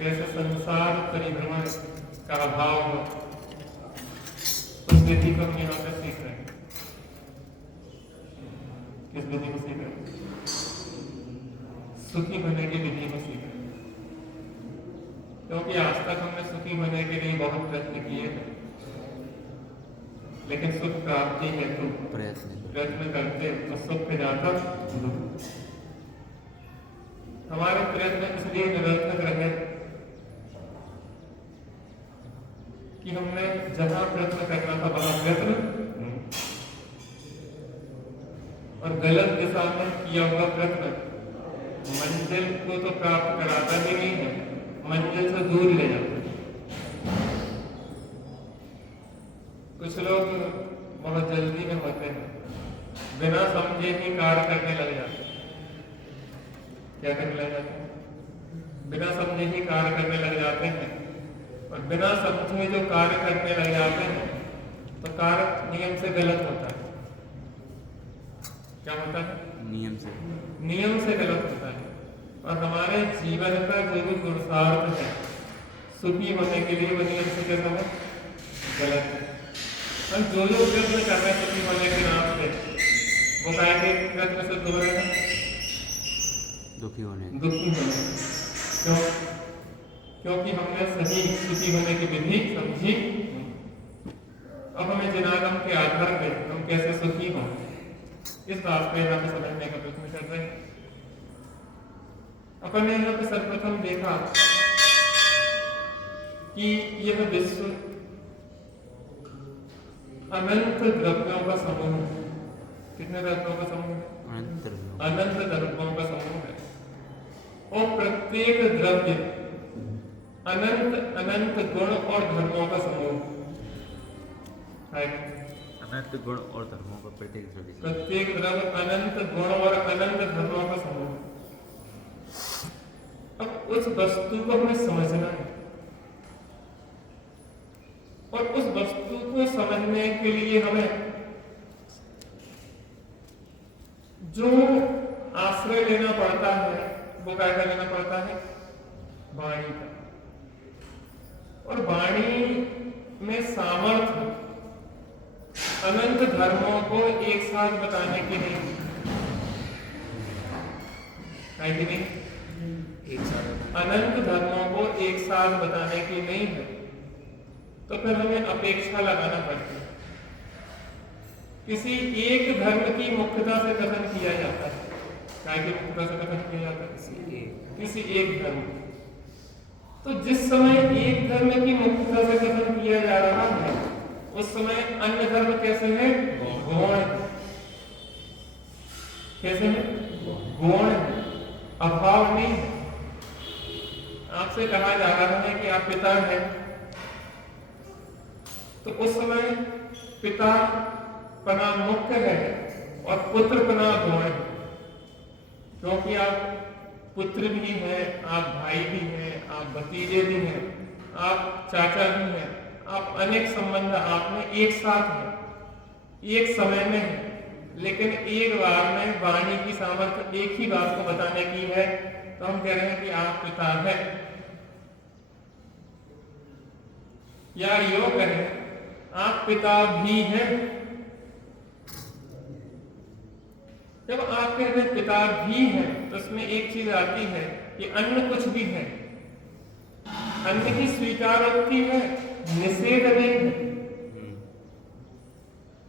कैसे संसार परिभ्रमण का अभाव हो, उस विधि को हम यहाँ पे सीख रहे हैं। किस विधि को सीख रहे हैं? सुखी होने की विधि को सीख रहे हैं। क्योंकि आज तक हमने सुखी होने के लिए बहुत प्रयत्न किए हैं, लेकिन सुख प्राप्ति हेतु प्रयत्न करते तो सुख पे जाता दुख। हमारे प्रयत्न इसलिए निरर्थक रहे कि हमने जहां प्रयत्न करना था वहां प्रयत्न और गलत दिशा में किया हुआ प्रयत्न मंजिल को तो प्राप्त कराता ही नहीं है, मंजिल से दूर ले जाता है। कुछ लोग बहुत जल्दी में होते हैं, बिना समझे ही कार्य करने लग जाते हैं। क्या करने लग जाते हैं? बिना समझे ही कार्य करने लग जाते हैं, और बिना समझे जो कार्य करने लग जाते हैं तो कार्य नियम से गलत होता है। क्या होता है? नियम से गलत होता है। और हमारे जीवन का जो भी पुरुषार्थ है सुखी होने के लिए वो नियम से कैसा है? गलत है। और जो प्रयत्न कर रहे हैं सुखी होने के नाम से, वो कहेंगे प्रयत्न से दूर है, दुखी होने। क्यों? क्योंकि हमने सही सुखी होने की विधि समझी। अब हमें जनागम के आधार पर हम कैसे सुखी हों, इस बात पे यहाँ पे समझने का प्रयत्न कर रहे हैं। अपन ने यहाँ पे सर्वप्रथम देखा कि यह विश्व अनंत द्रव्यों का समूह है। कितने द्रव्यों का समूह है? अनंत द्रव्यों का समूह है। और प्रत्येक द्रव्य अनंत अनंत गुण और धर्मों का समूह है। अनंत गुण और धर्मों का प्रत्येक द्रव्य, प्रत्येक द्रव्य अनंत गुण और अनंत धर्मों का समूह। अब उस वस्तु को हमें समझना है और उस वस्तु को समझने के लिए हमें जो आश्रय लेना पड़ता है वो क्या लेना पड़ता है? वाणी का। और वाणी में सामर्थ्य अनंत धर्मों को एक साथ बताने की नहीं है कि नहीं? एक साथ अनंत धर्मों को एक साथ बताने की नहीं है, तो फिर हमें अपेक्षा लगाना पड़ती है। किसी एक धर्म की मुख्यता से कथन किया जाता है। क्या की मुख्यता से कथन किया जाता है? किसी एक धर्म। तो जिस समय एक धर्म की मुख्यता से कथन किया जा रहा है उस समय अन्य धर्म कैसे हैं? गौण। कैसे हैं? गौण, अभाव नहीं है। आपसे कहा जा रहा है कि आप पिता हैं, तो उस समय पिता पना मुख्य है और पुत्र पना गौण है, क्योंकि आप पुत्र भी हैं, आप भाई भी हैं, आप भतीजे भी हैं, आप चाचा भी हैं, आप अनेक संबंध आप में एक साथ हैं, एक समय में है, लेकिन एक बार में वाणी की सामर्थ्य एक ही बात को बताने की है, तो हम कह रहे हैं कि आप पिता हैं। या यो कहें आप पिता भी हैं। जब आप कहते हैं पिता भी हैं तो उसमें एक चीज आती है कि अन्य कुछ भी है। अन्य की स्वीकारोक्ति है, निषेध नहीं है।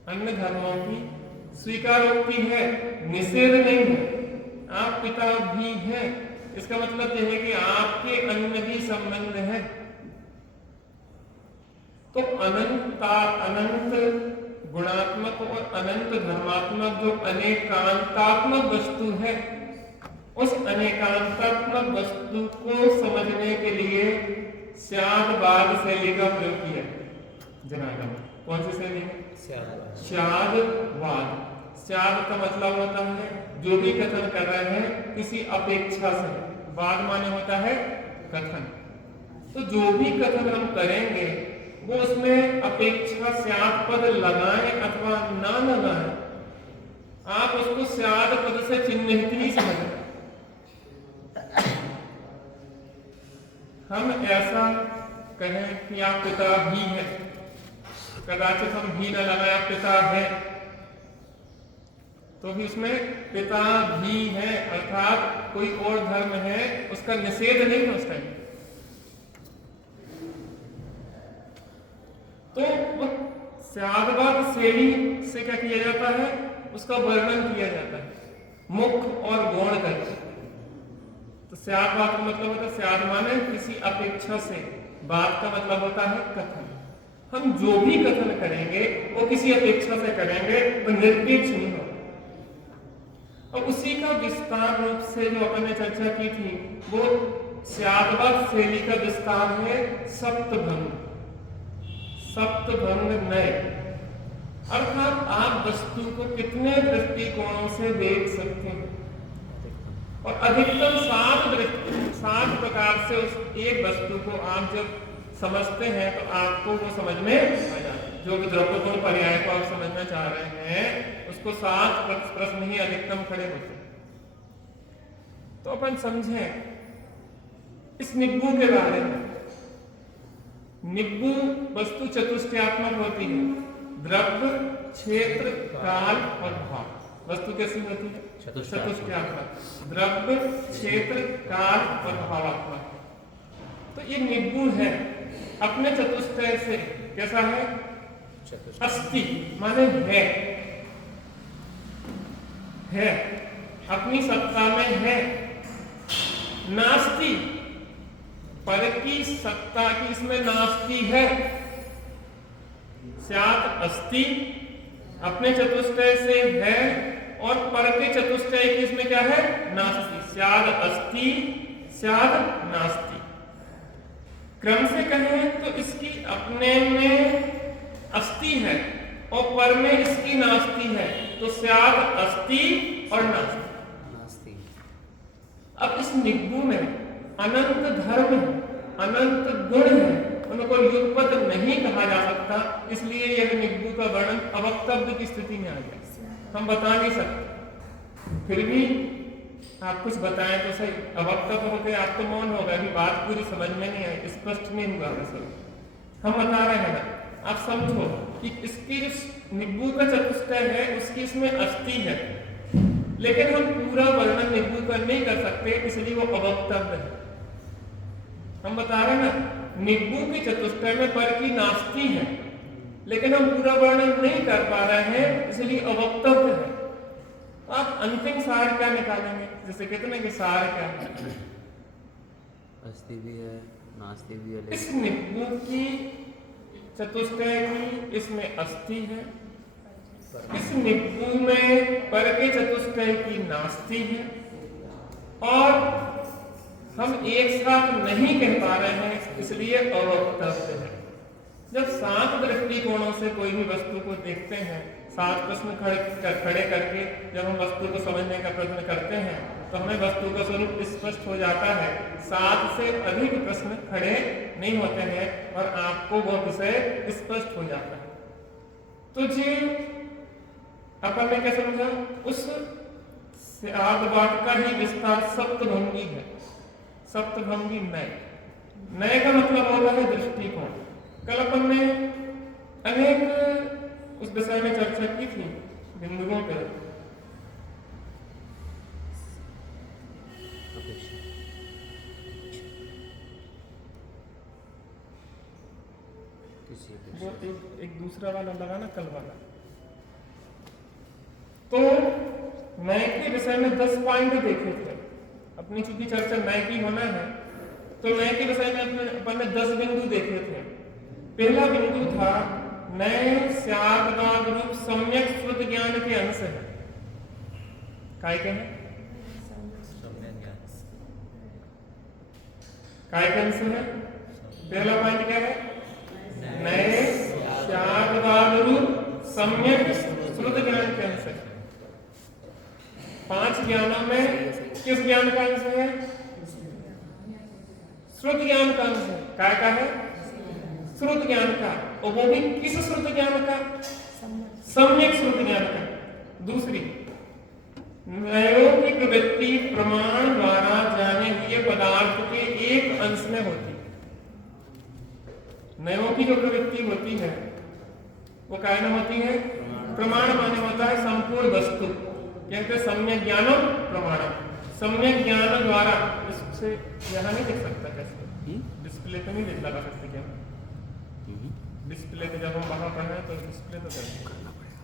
अन्य धर्मों की स्वीकारोक्ति है, निषेध नहीं है। आप पिता भी हैं, इसका मतलब यह है कि आपके अन्य भी संबंध है। तो अनंत गुणात्मक और अनंत धर्मात्मक जो अनेकांतात्मक वस्तु है, उस अनेकांतात्मक वस्तु को समझने के लिए स्यादवाद शैली का प्रयोग किया जनार्दन। कौन सी शैली है? स्यादवाद। स्याद का मतलब होता है जो भी कथन कर रहे हैं किसी अपेक्षा से, वाद माने होता है कथन। तो जो भी कथन हम करेंगे वो उसमें अपेक्षा स्याद पद लगाएं अथवा ना लगाएं, आप उसको स्याद पद से चिन्हित ही समझें। हम ऐसा कहें कि आप पिता भी हैं, कदाचित हम भी न लगाए आप पिता हैं, तो भी उसमें पिता भी है अर्थात कोई और धर्म है, उसका निषेध नहीं है उस टाइम। तो स्यादवाद शैली से क्या किया जाता है? उसका वर्णन किया जाता है मुख्य और गौण करके। तो स्यादवाद का मतलब होता है, स्याद माने किसी अपेक्षा से, बात का मतलब होता है कथन। हम जो भी कथन करेंगे वो किसी अपेक्षा से करेंगे तो निरपेक्ष नहीं होगा। और उसी का विस्तार रूप से जो अपन ने चर्चा की थी वो स्यादवाद शैली का विस्तार है सप्तभंग। सप्तभंग नय अर्थात आप वस्तु को कितने दृष्टिकोणों से देख सकते हैं और अधिकतम 7 प्रकार से उस एक वस्तु को आप जब समझते हैं तो आपको वो समझ में आ जाता है। जो भी द्रव्यगुण पर्याय को आप समझना चाह रहे हैं उसको 7 प्रश्न ही अधिकतम खड़े होते हैं। तो अपन समझें इस निब्बू के बारे में। निब्बू वस्तु चतुष्टयात्मक होती है, द्रव्य, क्षेत्र, काल और भाव। वस्तु कैसी होती है? चतुष्टयात्मक, द्रव्य, क्षेत्र, काल और भावात्मक। तो ये निब्बू है अपने चतुष्टय से कैसा है? अस्ति माने है अपनी सत्ता में है। नास्ति पर की सत्ता की इसमें नास्ति है। स्यात् अस्ति अपने चतुष्टय से है और पर के चतुष्टय की इसमें क्या है? नास्ति। स्याद् अस्ति स्याद नास्ति। क्रम से कहें तो इसकी अपने में अस्ति है और पर में इसकी नास्ति है, तो स्याद अस्ति और नास्ति। अब इस निब्बू में अनंत धर्म है, अनंत गुण है, उनको युगपत नहीं कहा जा सकता, इसलिए यह निब्बू का वर्णन अवक्तव्य की स्थिति में आ गया, हम बता नहीं सकते। फिर भी आप कुछ बताएं तो सही। अवक्तव्य हो गए, आप तो मौन हो गए, अभी बात पूरी समझ में नहीं आई, स्पष्ट नहीं हुआ सब। हम बता रहे हैं ना, आप समझो कि इसकी जो निब्बू का चतुष्टय है उसकी इसमें अस्थि है, लेकिन हम पूरा वर्णन निब्बू का नहीं कर सकते, इसलिए वो अवक्तव्य है। हम बता रहे हैं ना, निब्बू की चतुष्टय में पर की नास्ति है, लेकिन हम पूरा वर्णन नहीं कर पा रहे हैं, इसलिए अवक्तव्य है। आप अंतिम सार क्या निकालेंगे? जैसे कहते हैं कि सार क्या है? अस्थि भी है, नास्ति भी है, इस निब्बू की चतुष्टय की इसमें अस्थि है, इस निब्बू में पर के चतुष्टय की नास्ति है, और हम एक साथ नहीं कह पा रहे हैं, इसलिए अवक्तव्य है। जब 7 दृष्टिकोणों से कोई भी वस्तु को देखते हैं, 7 प्रश्न खड़े करके जब हम वस्तु को समझने का प्रयत्न करते हैं, तो हमें वस्तु का स्वरूप स्पष्ट हो जाता है। 7 से अधिक प्रश्न खड़े नहीं होते हैं और आपको वह विषय स्पष्ट हो जाता है। तो जी अपन ने क्या समझा? उस स्यादवाद का ही विस्तार सप्तभंगी है। सप्तभंगी नय, नय का मतलब होता है दृष्टिकोण। कल अपन ने अनेक उस विषय में चर्चा की थी, बिंदुओं पे। वो एक दूसरा वाला लगा ना, कल वाला। तो नय के विषय में 10 पॉइंट देखे थे। अपनी चूंकि चर्चा नय की होना है, तो नय के विषय में अपन ने 10 बिंदु देखे थे। पहला बिंदु था नय स्यादवाद रूप सम्यक श्रुत ज्ञान के अंश है। काय के हैं? काय के अंश है? पहला पॉइंट क्या है? नए स्यादवाद रूप सम्यक श्रुत ज्ञान के अंश है। 5 ज्ञानों में किस ज्ञान का अंश है? श्रुत ज्ञान का अंश है। काय का है? श्रुत ज्ञान का, और वो भी किस श्रुत ज्ञान का? सम्यक श्रुत ज्ञान का। दूसरी, नयों की प्रवृत्ति प्रमाण द्वारा जाने हुए पदार्थ के एक अंश में होती है। नयों की जो प्रवृत्ति होती है वो काय में होती है? प्रमाण माने होता है संपूर्ण वस्तु, कहते हैं सम्यक ज्ञानम प्रमाणम। सम्यक ज्ञान द्वारा, इससे यहाँ नहीं दिख सकता, कैसे डिस्प्ले तो नहीं लगा सकते क्या? डिस्प्ले पे जब हम वहां पर हैं तो डिस्प्ले तो करना पड़ेगा।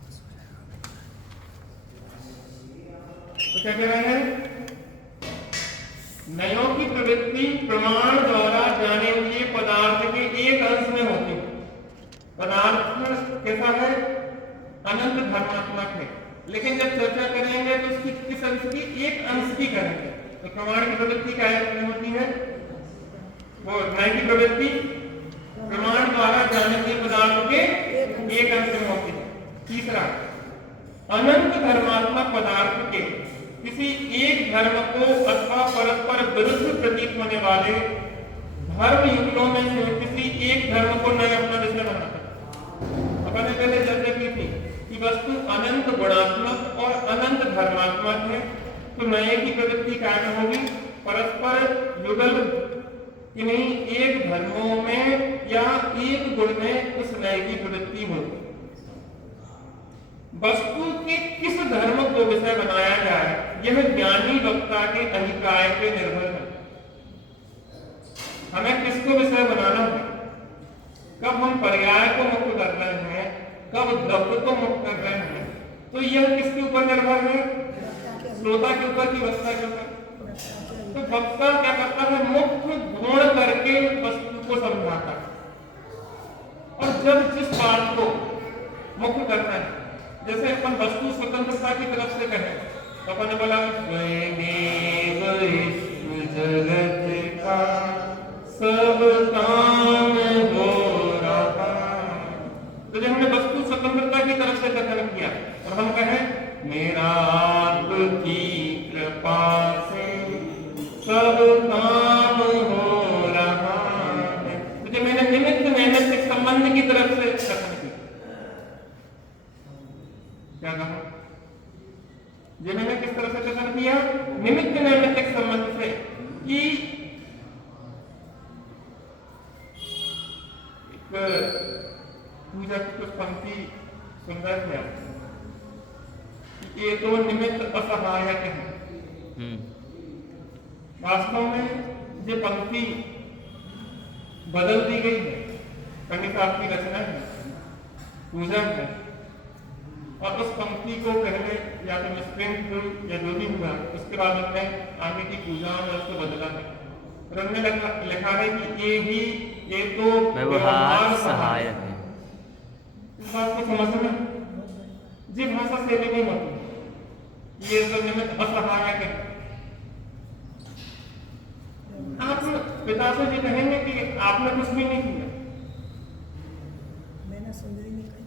तो क्या कह रहे हैं? नयों की प्रवृत्ति प्रमाण द्वारा जाने हुए पदार्थ के एक अंश में होती है। पदार्थ कैसा है? अनंत धर्मात्मक है, लेकिन जब चर्चा करेंगे तो उसकी किस अंश की? एक अंश की करेंगे। तो प्रमाण की प्रवृत्ति क्या होती है? वो नय की प्रवृत्ति प्रमाण द्वारा जाने हुए पदार्थ के एक अंश में होती है। तीसरा, अनंत धर्मात्मक पदार्थ के किसी एक धर्म को अथवा परस्पर विरुद्ध प्रतीत होने वाले धर्म युगलों में से किसी एक धर्म को नय अपना विषय बनाता है। अपन ने पहले चर्चा की थी कि वस्तु अनंत गुणात्मक और अनंत धर्मात्मक है, तो नय की प्रवृत्ति क्या होगी? परस्पर युगल किन्हीं एक धर्मों में या एक गुण में उस नय की प्रवृत्ति होगी। वस्तु के किस धर्म को विषय बनाया जाए, यह ज्ञानी वक्ता के अभिप्राय पे निर्भर है। हमें किसको विषय बनाना है? कब हम पर्याय को मुक्त कर रहे हैं, कब द्रव्य को मुक्त कर रहे हैं, तो यह किसके ऊपर निर्भर है? श्रोता के ऊपर की वक्ता के ऊपर। तो वक्ता क्या करता है? मुख्य गुण करके वस्तु को समझाता है, और जब जिस बात को मुख्य करता है, जैसे अपन वस्तु स्वतंत्रता की तरफ से कहें तो अपन ने बोला स्वयमेव ईश्वर जगत कृपा सब काम हो रहा। तो जब हमने वस्तु स्वतंत्रता की तरफ से कथन किया और हम कहें मेरा आपकी कृपा से सब काम हो रहा है, तो जब मैंने निमित्त नैमित्तिक संबंध की तरफ से कथन किया, क्या कहा? जो मैंने किस तरह से कथन किया? निमित्त नैमित्तिक संबंध से कि पूजा की कुछ पंक्ति सुन रहे थे आप, ये तो निमित्त असहायक है। वास्तव में ये पंक्ति बदल दी गई है, पंडित साहब की रचना है, पूजा है, और उस पंक्ति को पहले या तो मिसप्रिंट हुई या जो भी हुआ, उसके बाद हमने आगे की पूजा में उसको बदला है और हमने लिखा है कि ये तो व्यवहार सहायक है। इस बात को समझना जी भाषा से भी नहीं होती, ये तो निमित्त असहायक है। आप पिता से जी कहेंगे कि आपने कुछ भी नहीं किया, मैंने सुंदरी नहीं कही,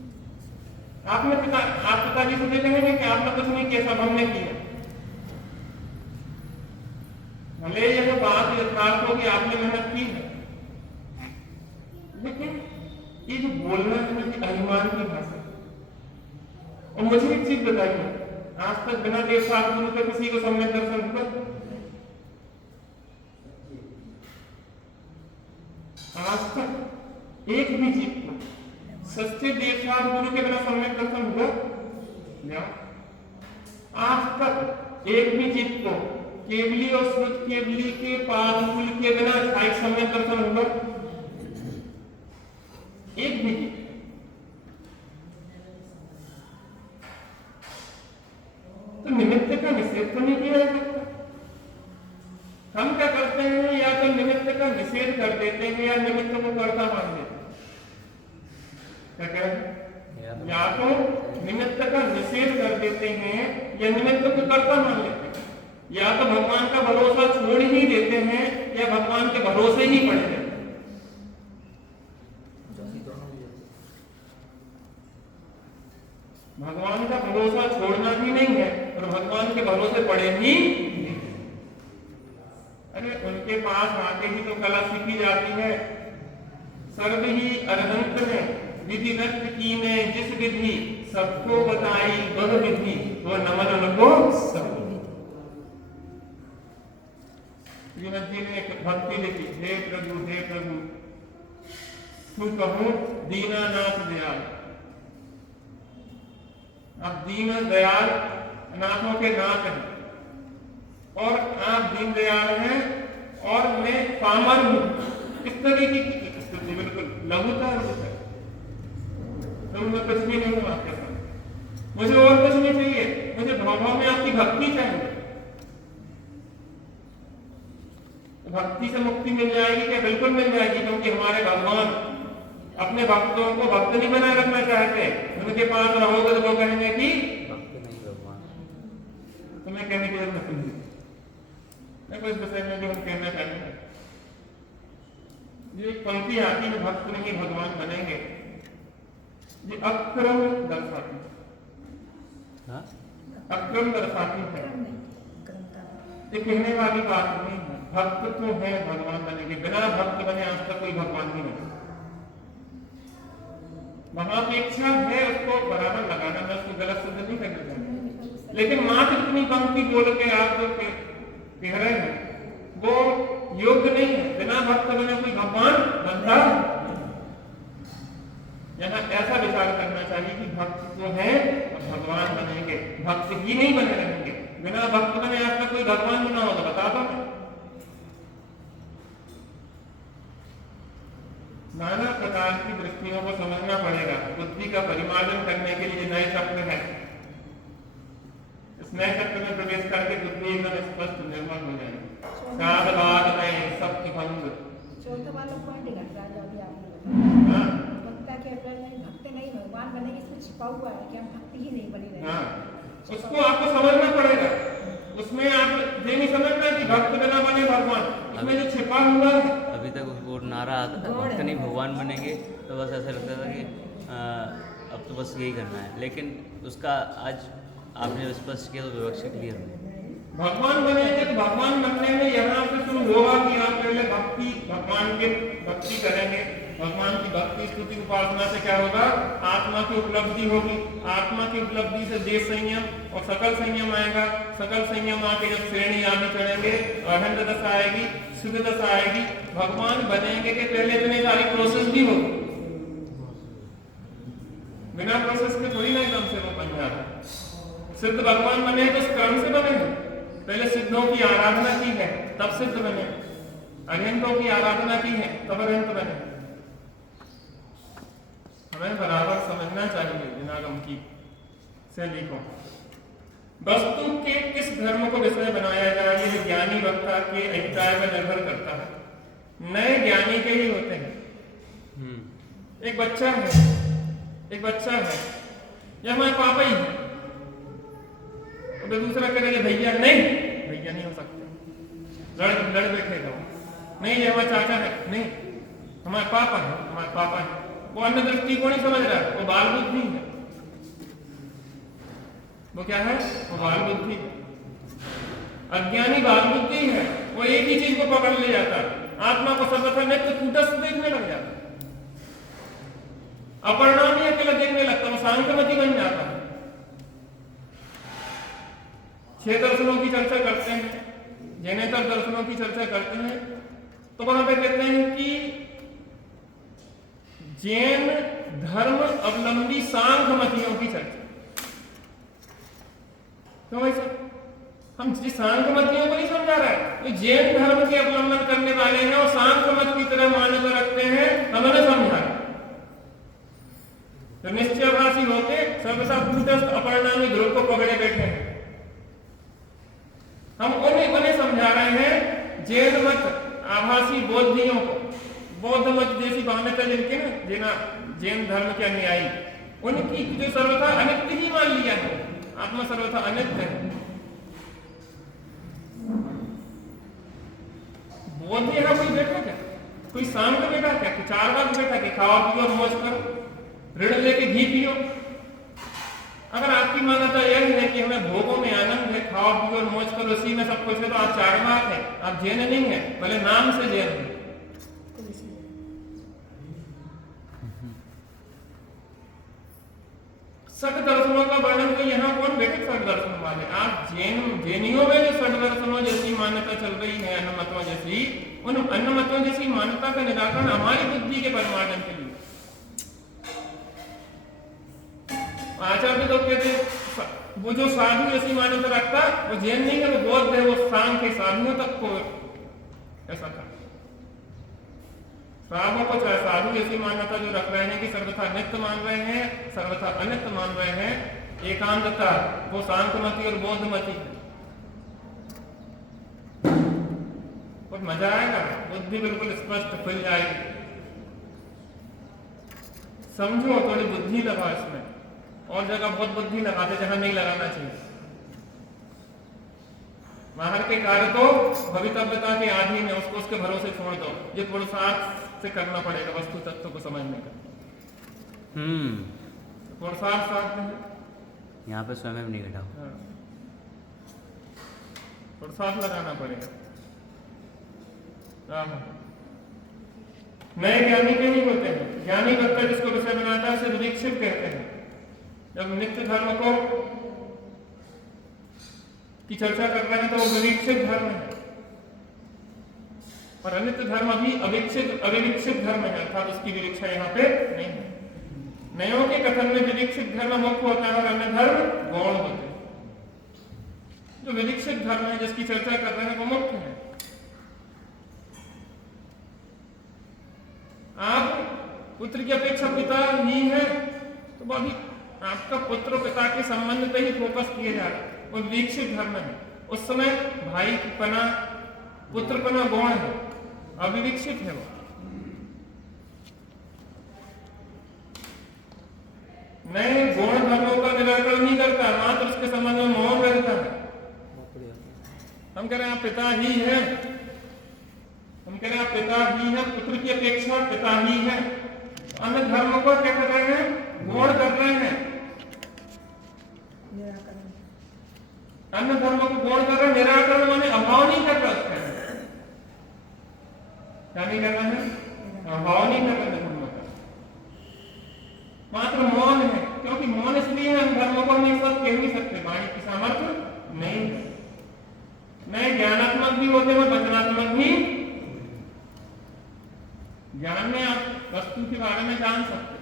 आपने आप पिताजी से कहेंगे कि आपने कुछ नहीं किया, सब हमने किया। भले ये तो बात यथार्थ हो कि आपने मेहनत की है, लेकिन ये जो बोलना है ना अभिमान की भाषा। और मुझे एक चीज बताइए, आज तक बिना देव साथ गुरु के किसी को सम्यक दर्शन हुआ? आज तक एक भी जीव को सच्चे देवसार गुरु के बिना सम्यक दर्शन हुआ? आज तक एक भी जीव को केवली और श्रुत केवली के पादमूल के बिना स्थायी सम्यक दर्शन हुआ? एक भी जीव। तो निमित्त का निषेध तो नहीं किया जा सकता। हम क्या करते हैं, या तो निमित्त का निषेध कर देते हैं या निमित्त को कर्ता मान लेते हैं। क्या कह रहे हैं? या तो निमित्त का निषेध कर देते हैं या निमित्त को कर्ता मान लेते हैं, या तो भगवान का भरोसा छोड़ ही देते हैं या भगवान के भरोसे ही पड़े रहते हैं। भगवान का भरोसा छोड़ना भी नहीं है और भगवान के भरोसे पड़े ही नहीं। अरे उनके पास आके ही तो कला सीखी जाती है। सर्व ही अरहंत ने विधि व्यक्त की ने जिस विधि सबको बताई वह विधि, वो नमन उनको सब। श्रीमद जी ने एक भक्ति लिखी, हे प्रभु तू कहूं दीनानाथ दयाल। आप दीन दयाल नाथों के नाथ हैं और आप दीन दयाल हैं और मैं पामर हूं। इस तरीके की स्तुति बिल्कुल लघुता रूप है। तो मैं कुछ भी नहीं हूं आपके साथ, मुझे और कुछ नहीं चाहिए, मुझे भाव में आपकी भक्ति चाहिए। भक्ति से मुक्ति मिल जाएगी क्या? बिल्कुल मिल जाएगी, क्योंकि हमारे भगवान अपने भक्तों को भक्त नहीं बनाए रखना चाहते। उनके पास रहोगे तो वो कहेंगे कि भक्त नहीं भगवान। तुम्हें कहने की जरूरत नहीं। मैं कुछ विषय में जो हम कहना चाहते हैं, ये एक पंक्ति आती है, भक्त नहीं भगवान बनेंगे, ये अक्रम दर्शाती है। अक्रम दर्शाती है, ये कहने वाली बात नहीं है। भक्त तो है भगवान बनेंगे, बिना भक्त बने आज तक कोई भगवान नहीं बने। महापेक्षा है, उसको बराबर लगाना, मैं उसको गलत सिद्ध नहीं करना चाहता, लेकिन मात्र इतनी पंक्ति बोल के आप जो कह रहे हैं वो योग्य नहीं है। बिना भक्त बने कोई भगवान बनता। यहाँ ऐसा विचार करना चाहिए कि भक्त तो है भगवान बनेंगे, भक्त ही नहीं बने रहेंगे। बिना भक्त बने आज तक कोई भगवान बना हो तो बता दो। नाना प्रकार की दृष्टियों को समझना पड़ेगा। बुद्धि का परिमार्जन करने के लिए नए शब्द है, इस नए शब्द में प्रवेश करके बुद्धि एकदम स्पष्ट निर्माण हो जाएगी। साध बाद में सत्य भंग। चौथा वाला पॉइंट घट रहा है अभी आपने भक्ता के अगर नहीं भक्त नहीं भगवान बनेंगे, इसमें छिपा हुआ है कि हम भक्ति ही नहीं बनी रहेंगे। उसको आपको समझना पड़ेगा, उसमें आप ये नहीं समझना कि भक्त बिना बने भगवान, इसमें जो छिपा हुआ है। अभी तक वो नारा आता था, भक्त नहीं भगवान बनेंगे, तो बस ऐसा लगता था कि अब तो बस यही करना है, लेकिन उसका आज आपने स्पष्ट किया तो विवक्षा क्लियर हुई। भगवान बनेंगे तो भगवान बनने में यहाँ से शुरू होगा कि आप पहले भगवान के भक्ति करेंगे। भगवान की भक्ति स्तुति उपासना से क्या होगा, आत्मा की उपलब्धि होगी। आत्मा की उपलब्धि से देश संयम और सकल संयम आएगा। सकल संयम आके जब श्रेणी आगे चढ़ेंगे, अहंत दशा आएगी, सिद्ध दशा आएगी। भगवान बनेंगे के पहले इतनी सारी प्रोसेस भी होगी, बिना प्रोसेस के थोड़ी ना एकदम से वो बन जाता। सिद्ध भगवान बने तो उस क्रम से बने, पहले सिद्धों की आराधना की है तब सिद्ध बने, अरिहंतों की आराधना की है तब अरिहंत बने। हमें बराबर समझना चाहिए जिनागम की शैली को। वस्तु के किस धर्म को विषय बनाया जाए यह ज्ञानी वक्ता के अभिप्राय पर निर्भर करता है। नए ज्ञानी के ही होते हैं। एक बच्चा है, यह हमारे पापा ही है, तो दूसरा करेगा भैया नहीं हो सकता, लड़ बैठेगा, नहीं ये हमारा चाचा है, नहीं हमारे पापा है। वो अन्य दृष्टिकोण नहीं समझ रहा है, वो बाल बुद्धि है। वो क्या है? वो बाल बुद्धि है। अज्ञानी बाल बुद्धि है, वो एक ही चीज को पकड़ ले जाता है, आत्मा को सर्वथा नित्य कूटस्थ देखने लग जाता है, अपरिणामी अकेला देखने लगता है, वो सांख्यमति बन जाता है। 6 दर्शनों की चर्चा करते हैं, जैनेतर दर्शनों की चर्चा करते हैं, तो वहां पे कहते हैं कि जैन धर्म अवलंबी सांख्यमतियों की चर्चा। क्यों ऐसा? हम जिस सांख्यमतियों को नहीं समझा रहा है, तो जैन धर्म के अवलंबन करने वाले हैं और सांख्यमत की तरह मान्यता रखते हैं, हमने समझा तो निश्चयभाषी होके सर्वथा कूटस्थ अपरिणामी ध्रुव को पकड़े बैठे हैं। हम उन्हें समझा रहे हैं जैन मत आभासी बौद्धियों को, बौद्ध मत जैसी मान्यता जिनके ना जैन धर्म के अनुयायी, उनकी जो सर्वथा अनित्य ही मान लिया है, आत्मा सर्वथा अनित्य है। बौद्ध यहाँ कोई बैठा क्या, कोई सांग बैठा क्या, कि 4 बार बैठा कि खाओ पियो मौज करो, ऋण लेके घी पियो। अगर आपकी मान्यता यह है कि हमें भोगों में आनंद है, खाओ पियो और मौज करो, उसी में सब कुछ है, तो आप 4 बार है, आप जैन नहीं है, भले नाम से जैन है। सठ दर्शनों का वर्णन तो यहाँ कौन बैठे? सठ दर्शन वाले। आप जैनियों में जो सठ दर्शनों जैसी मान्यता चल रही है, अन्य मतों जैसी, उन अन्य मतों जैसी मान्यता का निराकरण हमारी बुद्धि के परिमार्जन के लिए। आचार्य तो कहते वो जो साधु जैसी मान्यता रखता वो जैन नहीं है, वो बौद्ध है, वो सांख्य साधुओं तक को ऐसा था। श्रावकों को चाहे साधु जैसी मान्यता जो रख रहे हैं कि सर्वथा नित्य मान रहे हैं, सर्वथा अनित्य मान रहे हैं, एकांतता, वो सांख्यमति और बौद्धमति है। बहुत मजा आएगा, बुद्धि बिल्कुल स्पष्ट खुल जाएगी। समझो, थोड़ी बुद्धि लगा इसमें, और जगह बहुत बुद्धि लगाते जहां नहीं लगाना चाहिए। बाहर के कार्य तो भवितव्यता के अधीन है, उसको उसके भरोसे छोड़ दो। ये पुरुषार्थ से करना पड़ेगा वस्तु तत्व को समझने का। पुरुषार्थ है, यहाँ पे स्वयं नहीं घटा, पुरुषार्थ लगाना पड़ेगा। नए ज्ञानी के नहीं होते हैं। ज्ञानी वक्ता जिसको विषय बनाता है उसे विवेक्षित कहते हैं। जब नित्य धर्म को की चर्चा कर रहे हैं तो वो विवेक्षित धर्म है, और अनित्य धर्म अभी अविवेक्षित धर्म है, अर्थात उसकी विवेक्षा यहाँ पे नहीं है। नयों के कथन में विवेक्षित धर्म मुख्य होता है और अन्य धर्म गौण होते हैं। जो विवेक्षित धर्म है जिसकी चर्चा कर रहे हैं वो मुख्य है। आप पुत्र की अपेक्षा पिता ही है, तो अभी आपका पुत्र पिता के संबंध पे ही फोकस किया जा रहा है, वो विवेक्षित धर्म है। उस समय भाई पना पुत्र पना गौण है, अविवेक्षित है वो। नए गौण धर्मों का निराकरण नहीं करता, मात्र उसके संबंध में मौन रहता है। हम कह रहे हैं आप पिता ही है, हम कह रहे हैं आप पिता ही है, पुत्र की अपेक्षा पिता ही है। अन्य धर्म को क्या कर रहे हैं, गौण कर रहे हैं, अन्य धर्म को गौण कर रहे हैं, निराकरण माने अभाव नहीं कर रहा उसका, क्या नहीं कर रहे हैं, अभाव नहीं कर रहे धर्म का, मात्र मौन है। क्योंकि मौन इसलिए है, हम धर्म को नहीं सब कह नहीं सकते, वाणी की सामर्थ्य नहीं है। नए ज्ञानात्मक भी होते हैं, वचनात्मक भी। ज्ञान में आप वस्तु के बारे में जान सकते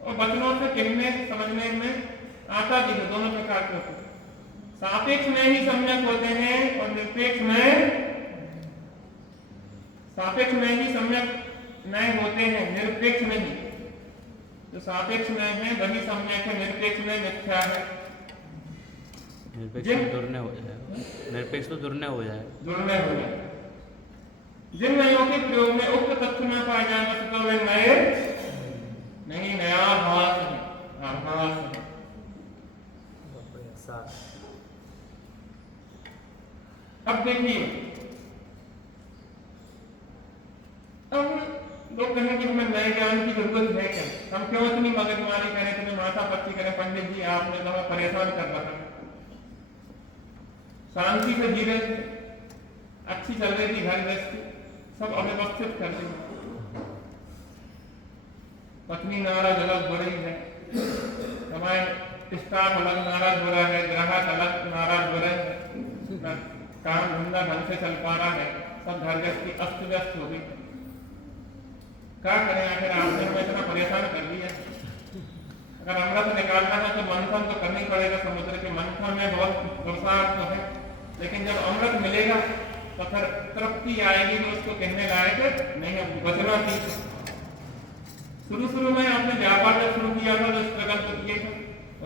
और वचनों से कहने समझने में आता भी है, दोनों प्रकार के होते हैं। सापेक्ष में ही सम्यक होते हैं और निरपेक्ष में, सापेक्ष में ही सम्यक नए होते हैं, निरपेक्ष में ही। जो सापेक्ष में है वही सम्यक है, निरपेक्ष में मिथ्या है। निरपेक्ष तो दुर्नय हो जाएगा, निरपेक्ष तो दुर्नय हो जाएगा, दुर्नय हो जाए। जिन नयों के प्रयोग में उक्त तथ्य न पाए जाए तो वे नए नहीं, नया आभास है, आभास है। अब देखिए, अब लोग कहें कि हमें नए ज्ञान की जरूरत है क्या, हम क्यों इतनी मगजमारी करें, इतनी माथापच्ची करें। पंडित जी आपने तो हमें परेशान कर रखा है, शांति से जी रहे थे, अच्छी चल रही थी घर गृहस्थी, सब अव्यवस्थित कर दी। पत्नी नाराज अलग हो रही है, हमारे स्टाफ अलग नाराज हो रहा है, ग्राहक अलग नाराज हो रहे हैं, काम धंधा ढंग से चल पा रहा है, सब घर गृहस्थी अस्त व्यस्त हो गई। क्या करें, आखिर आपने हमें इतना परेशान कर दिया। अगर अमृत निकालना है तो मंथन तो करना ही पड़ेगा, समुद्र के मंथन में बहुत पुरुषार्थ तो है, लेकिन जब अमृत मिलेगा तो फिर तृप्ति आएगी तो उसको कहने लायक नहीं है, बचना थी। शुरू में आपने व्यापार जब शुरू किया था तो स्ट्रगल तो किए थे,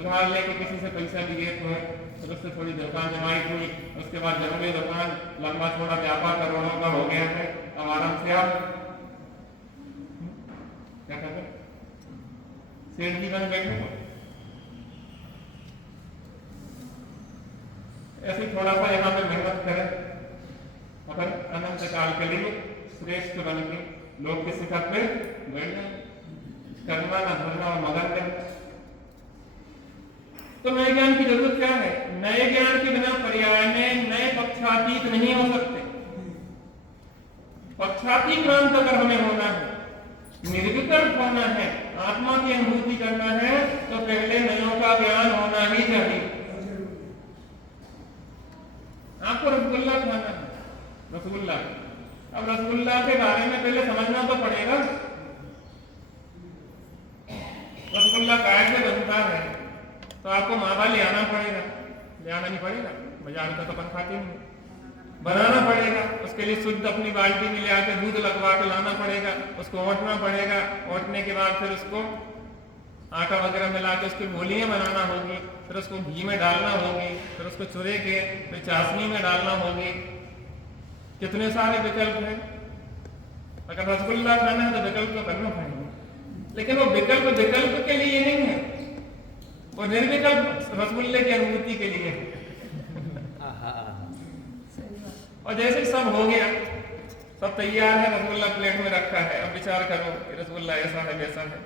उधार लेके किसी से पैसा लिए थे, फिर उससे थोड़ी दुकान जमाई थी, उसके बाद जब भी दुकान लंबा छोड़ा व्यापार करोड़ों का हो गया है, अब आराम से आप क्या कहते हैं, सेठ जी बन बैठे। ऐसे थोड़ा सा यहाँ पे मेहनत करें, मगर अनंत काल के लिए श्रेष्ठ बन के लोग के शिखर पे बैठ जाए, करना न धरना और मगन है। तो नए ज्ञान की जरूरत क्या है, नए ज्ञान के बिना पर्याय में नए पक्षातीत नहीं हो सकते। पक्षातीत क्रांत अगर हमें होना है, निर्विकल्प होना है, आत्मा की अनुभूति करना है, तो पहले नयों का ज्ञान होना ही चाहिए। आपको रसगुल्ला खाना है, रसगुल्ला, अब रसगुल्ला के बारे में पहले समझना तो पड़ेगा। रसगुल्ला कैसे बनता है तो आपको मावा ले आना पड़ेगा, ले आना नहीं पड़ेगा, बाजार का तो अपन खाते नहीं, बनाना पड़ेगा। उसके लिए शुद्ध अपनी बाल्टी में ले आके दूध लगवा के लाना पड़ेगा, उसको ओटना पड़ेगा, ओटने के बाद फिर उसको आटा वगैरह मिला के उसकी गोलियां बनाना होगी, फिर उसको घी में डालना होगी, फिर उसको चुरे के फिर चाशनी में डालना होगी। कितने सारे विकल्प हैं। अगर रसगुल्ला खाना है तो विकल्प तो करना पड़ेगा, लेकिन वो विकल्प के लिए नहीं है, वो निर्विकल्प रसगुल्ले की अनुभूति के लिए है। और जैसे सब हो गया, सब तैयार है, रसगुल्ला प्लेट में रखा है, अब विचार करो कि रसगुल्ला ऐसा है वैसा है।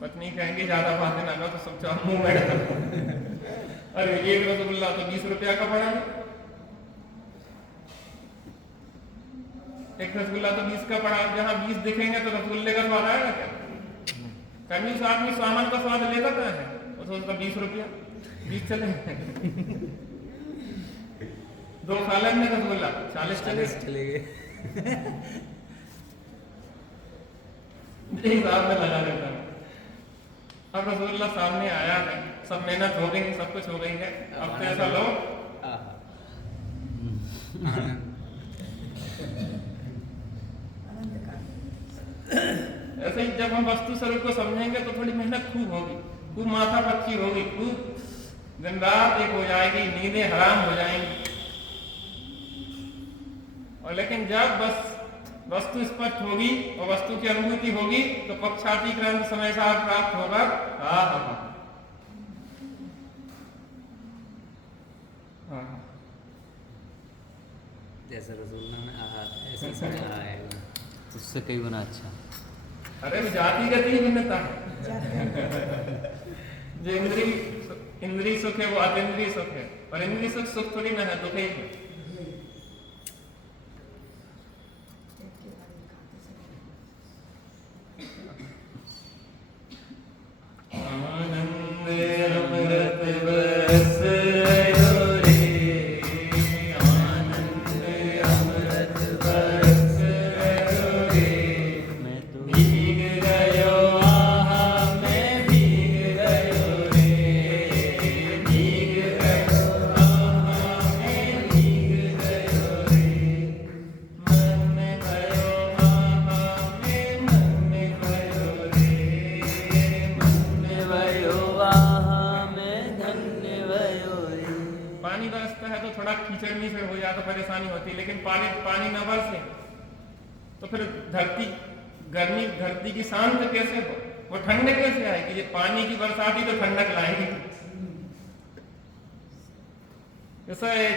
पत्नी कहेंगी ज्यादा बातें ना करो तो सब चाह मुंह में डालो। अरे एक रसगुल्ला तो 20 रुपया का पड़ा है, एक रसगुल्ला तो 20 का पड़ा। जहां 20 दिखेंगे तो रसगुल्ले का स्वाद आएगा क्या? कंजूस आदमी सामान का स्वाद लेता क्या है, वो सोचता 20 रुपया 20 चले, 2 सालन में रसगुल्ला 40 चले गए। हिसाब में लगा रहता है। अब रसगुल्ला सामने आया है, सब मेहनत हो गई, सब कुछ हो गई है, अब तो ऐसा लो ऐसे ही जब हम वस्तु स्वरूप को समझेंगे तो थोड़ी मेहनत खूब होगी, खूब माथा पच्ची होगी, खूब दिन रात एक हो जाएगी, नींदें हराम हो जाएंगी। और लेकिन जब बस वस्तु स्पष्ट होगी और वस्तु की अनुभूति होगी तो पक्षातीत समय साथ प्राप्त होगा। जैसे रसगुल्ला में आहा ऐसे इसमें आ आएगा, उससे कई गुना अच्छा। अरे जातिगत ही भिन्नता है। जो इंद्रिय सुख है वो अतीन्द्रिय सुख है, और इंद्रिय सुख सुख थोड़ी ना है, दुख ही है। आनंद अमृत बरस कीचड़नी से हो जाए तो परेशानी होती है, लेकिन पानी न बरसे तो फिर गर्मी धरती की शांत कैसे हो, वो ठंड कैसे आएगी? ये पानी की बरसाती तो ठंडक लाएगी।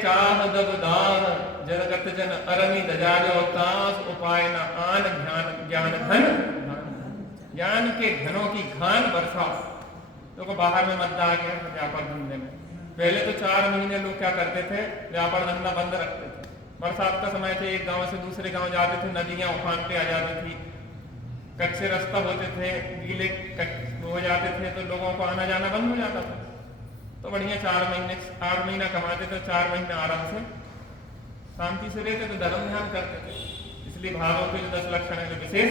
चाह दब दान जगत जन अरनि दजाजो तास उपाय न आन ज्ञान घन, ज्ञान के घनों की घान बरसा। तो बाहर में मत आ गया व्यापार धंधे में। पहले तो 4 महीने लोग क्या करते थे, व्यापार धंधा बंद रखते थे। बरसात का समय थे, एक गांव से दूसरे गांव जाते थे, नदियां उफान पे आ जाती थी, कच्चे रास्ता होते थे, गीले हो जाते थे, तो लोगों को आना जाना बंद हो जाता था। तो बढ़िया 8 महीना कमाते थे, 4 महीने आराम से शांति से रहते थे, धर्म ध्यान करते थे। इसलिए भावों के जो 10 लक्षण है विशेष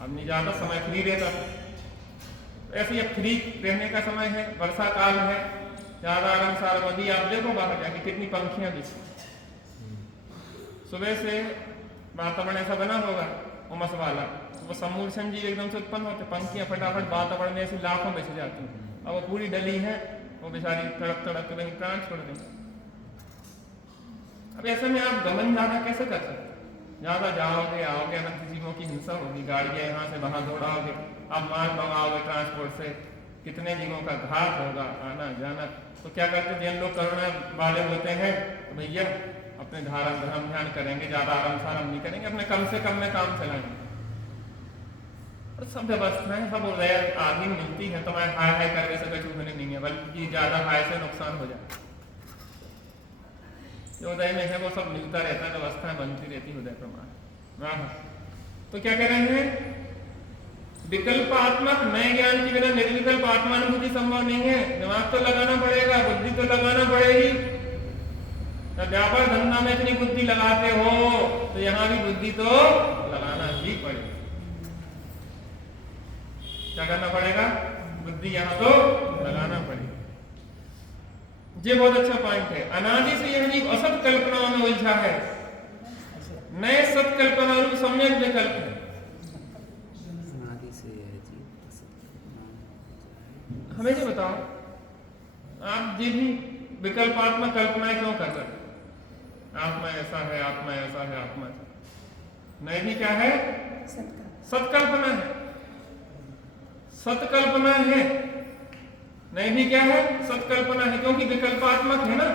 आदमी ज्यादा समय फ्री रहता था। ऐसे ही अब फ्री रहने का समय है, वर्षा काल है, ज्यादा आराम सारा नदी। आप देखो बाहर जाके कितनी पंखियां दिखती, सुबह से वातावरण ऐसा बना होगा उमस वाला, वो समूर्छन जीव एकदम से उत्पन्न होते, पंखियां फटाफट वातावरण में ऐसी लाखों में से जाती हैं। अब वो पूरी डली है, वो बेचारी तड़प तड़प के प्राण छोड़ देंगे। अब ऐसे में आप गमन ज्यादा कैसे कर सकते? ज्यादा जाओगे आओगे, अनंत जीवों की हिंसा होगी, गाड़ियां यहाँ से वहां दौड़ाओगे, आप माल मंगाओगे ट्रांसपोर्ट से, कितने जीवों का घात होगा आना जाना। तो क्या करते हैं, जिन लोग करुणा वाले होते हैं, तो भैया अपने धर्म ध्यान करेंगे, ज्यादा आराम साराम नहीं करेंगे, अपने कम से कम में काम चलाएंगे। और सब व्यवस्थाएं सब उदय आदमी मिलती है, तुम्हारे हाय हाय करने से कुछ होने नहीं है, बल्कि ज्यादा हाय से नुकसान हो जाए। जो उदय में है वो सब मिलता रहता है, व्यवस्थाएं बनती रहती है उदय प्रमाण। तो क्या कह रहे हैं, विकल्पात्मक नए ज्ञान के बिना निर्विकल्प आत्मानुभूति संभव नहीं है। दिमाग तो लगाना पड़ेगा, बुद्धि तो लगाना पड़ेगी। तो व्यापार धंधा में इतनी बुद्धि लगाते हो तो यहाँ भी बुद्धि तो लगाना ही पड़ेगा। क्या करना पड़ेगा, बुद्धि यहाँ तो लगाना पड़ेगा। ये बहुत अच्छा पॉइंट है। अनादि से यह जीव असत कल्पनाओं में उलझा है, नए सत कल्पना रूप सम्यक विकल्प है। हमें जो बताओ, आप ये भी विकल्पात्मक कल्पनाएं क्यों कर रहे हैं? आत्मा ऐसा है, आत्मा ऐसा है, आत्मा नहीं भी क्या है, सत्कल्पना है। सत्कल्पना है, नहीं भी क्या है, सत्कल्पना है, क्योंकि विकल्पात्मक है ना।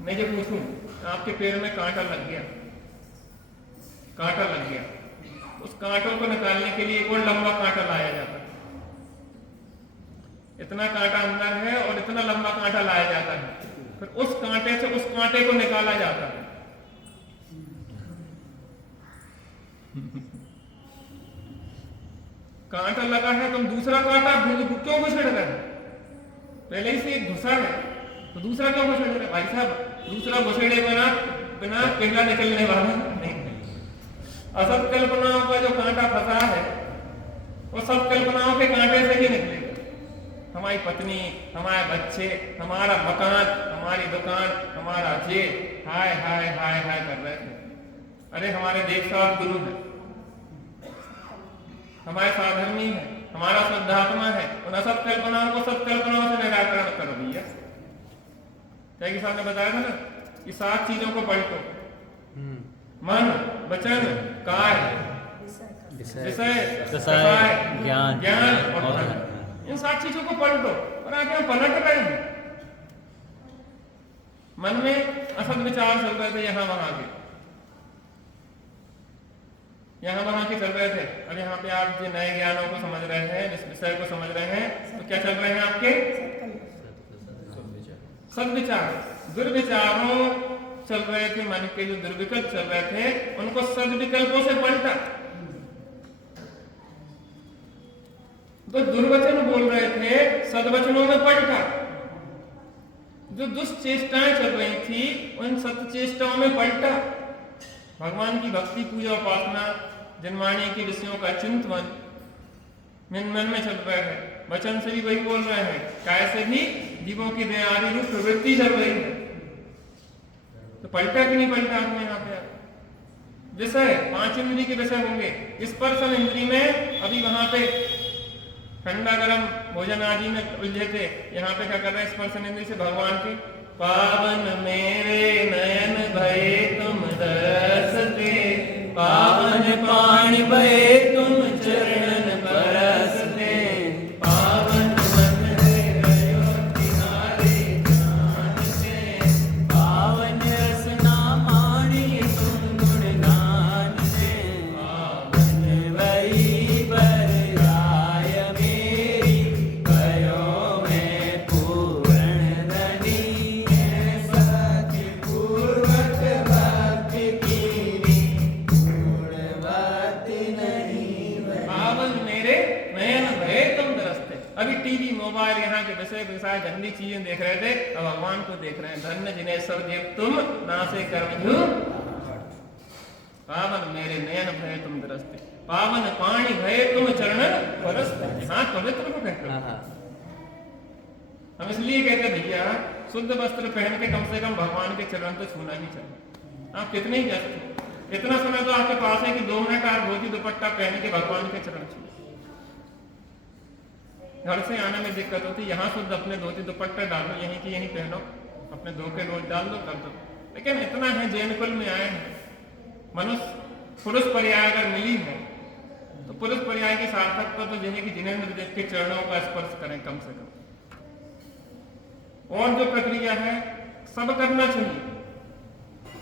मैं जो पूछूं, आपके पैर में कांटा लग गया, कांटा लग गया, उस कांटों को निकालने के लिए एक और लंबा कांटा लाया जाता है। इतना कांटा अंदर है और इतना लंबा कांटा लाया जाता है, फिर उस कांटे से उस कांटे को निकाला जाता है। कांटा लगा है, तुम दूसरा कांटा क्यों घुसेड़ रहे हैं? पहले ही से एक घुसा है तो दूसरा क्यों घुसेड़ रहे? भाई साहब, दूसरा घुसेड़े बिना पहला निकलने वाला नहीं। असत कल्पनाओं का जो कांटा फंसा है वो सब कल्पनाओं के कांटे से ही निकलेगा। हमारी पत्नी, हमारे बच्चे, हमारा मकान, हमारी दुकान, हमारा जेल, हाय हाय हाय हाय कर रहे थे। अरे हमारे देश का गुरु है, हमारे साधर्मी है, हमारा शुद्धात्मा है, उन असत कल्पनाओं को सत्कल्पनाओं से निराकरण कर दिया। क्या कि साहब ने बताया था ना कि 7 चीजों को पलटो, मन, वचन, काय, विषय, ज्ञान और धर्म। इन 7 चीजों को पलटो। और आज हम पलट रहे हैं, मन में असद विचार चल रहे थे, यहाँ वहां के चल रहे थे। अब यहाँ पे आप जो नए ज्ञानों को समझ रहे हैं, इस विषय को समझ रहे हैं, तो क्या चल रहे हैं आपके सदविचार। दुर्विचारों चल रहे थे, मन के जो दुर्विकल्प चल रहे थे उनको सदविकल्पों से पलटा। तो दुर्वचन बोल रहे थे सदवचनों में पलटा। जो दुष्चेष्टाएं चल रही थी उन सत्चेष्टाओं में पलटा। भगवान की भक्ति, पूजा, उपासना, जनवाणी के विषयों का चिंतन मन में चल रहा है। वचन से भी वही बोल रहे हैं, काय से भी जीवों की दयालु रूप प्रवृत्ति चल रही है। तो पलटा कि नहीं पलटा आपने यहाँ पे? विषय 5 इंद्री के विषय होंगे। स्पर्शन इंद्री में अभी वहां पे ठंडा गरम भोजन आदि में उलझे थे, यहाँ पे क्या कर रहे हैं? स्पर्शन इंद्री से भगवान के पावन मेरे नयन भये तुम दरसते, पावन पानी भये तुम चरणन परसते, पावन मन हृदयो तिहारे जानते, पावन रसना माणी तुम गुणगान से, पावन वही बरराय मेरी भयो में पूर्ण धनी, सत्य पूर्वक भक्ति कीनी गुणवती नहीं बनी। पावन मेरे नयन भये तुम दरसते। अभी टीवी, मोबाइल, यहाँ के विषय गंदी चीजें देख रहे थे, अब भगवान को देख रहे हैं। धन्य जिन्हें सब देव तुम नासे कर्मजू। पावन मेरे नयन भये तुम दरसते, पावन पाणी भये तुम चरणन परसते। हाथ पवित्र को कहते हैं। हम इसलिए कहते भैया शुद्ध वस्त्र पहन के कम से कम भगवान के चरण तो छूना ही चाहिए। आप कितने ही व्यस्त हो, इतना समय तो आपके पास है कि 2 मिनट आप धोती दुपट्टा पहन के भगवान के चरण छू। घर से आने में दिक्कत होती, यहाँ शुद्ध अपने धोती दुपट्टा डालो, यहीं की यहीं पहनो, अपने धो के रोज डाल दो, कर दो। लेकिन इतना है, जैन कुल में आए हैं, मनुष्य पुरुष पर्याय अगर मिली है तो पुरुष पर्याय की सार्थकता तो यह है कि जिनेंद्र देव के चरणों का स्पर्श करें कम से कम। और जो प्रक्रिया है सब करना चाहिए,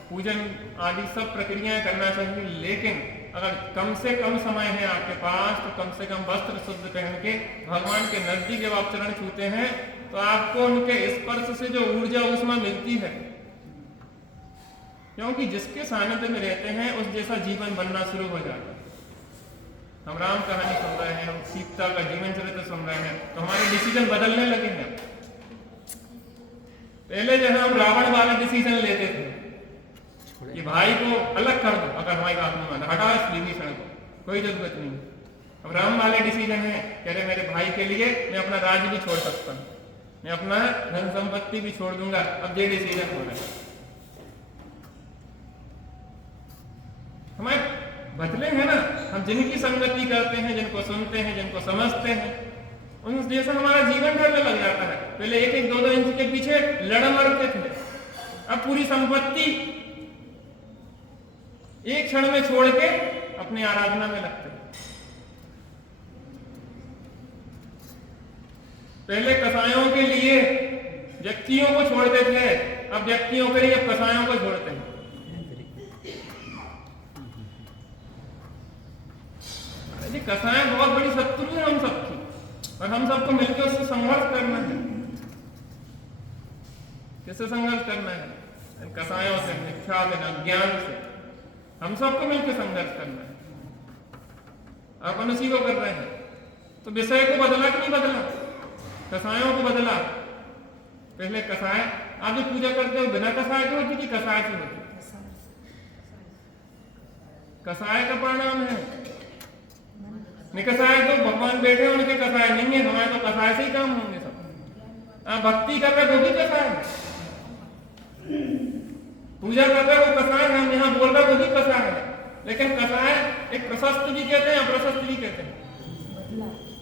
पूजन आदि सब प्रक्रियाएं करना चाहिए, लेकिन अगर कम से कम समय है आपके पास तो कम से कम वस्त्र शुद्ध पहन के भगवान के नजदीक जब आप चरण छूते हैं तो आपको उनके स्पर्श से जो ऊर्जा उसमें मिलती है, क्योंकि जिसके सानिध्य में रहते हैं उस जैसा जीवन बनना शुरू हो जाता है। हम राम कहानी सुन रहे हैं, हम सीता का जीवन चरित्र सुन रहे हैं, तो हमारे डिसीजन बदलने लगे हैं। पहले जो है हम रावण वाला डिसीजन लेते थे कि भाई को अलग कर दो, अगर हमारी बात नहीं मानता हटा इस विभीषण को, कोई जरूरत नहीं। अब राम वाले डिसीजन है, कह रहे मेरे भाई के लिए मैं अपना राज्य भी छोड़ सकता हूँ, मैं अपना धन संपत्ति भी छोड़ दूंगा। अब ये डिसीजन हो रहा है। हमारे बदले हैं ना, हम जिनकी संगति करते हैं, जिनको सुनते हैं, जिनको समझते हैं, उन जैसा हमारा जीवन ढलने लग जाता है। पहले 1-1, 2-2 इंच के पीछे लड़ मरते थे, अब पूरी संपत्ति एक क्षण में छोड़ के अपनी आराधना में लगते हैं। पहले कसायों के लिए व्यक्तियों को छोड़ते थे, अब व्यक्तियों के लिए अब कसायों को छोड़ते हैं। कसाय बहुत बड़ी शत्रु है हम सबकी, और हम सबको मिलकर उससे संघर्ष करना है। किससे संघर्ष करना है? कसायों से, मिथ्या से, अज्ञान से, हम सबको मिलकर संघर्ष करना है। अपन उसी को कर रहे हैं। तो विषय को बदला कि नहीं बदला? कसायों को बदला। पहले कसाय, आप जो पूजा करते हो बिना कसाय की होती कि कसाय से होती? कसाय का परिणाम है। निकसाय तो भगवान बैठे उनके कसाय नहीं है, हमारे तो कसाय से ही काम होंगे सब। आप भक्ति कर रहे वो भी कसाय है, पूजा कर रहे वो कसाय है, हम यहाँ बोल रहे वो भी कसाय है। लेकिन कसाय एक प्रशस्त भी कहते हैं, अप्रशस्त भी कहते हैं।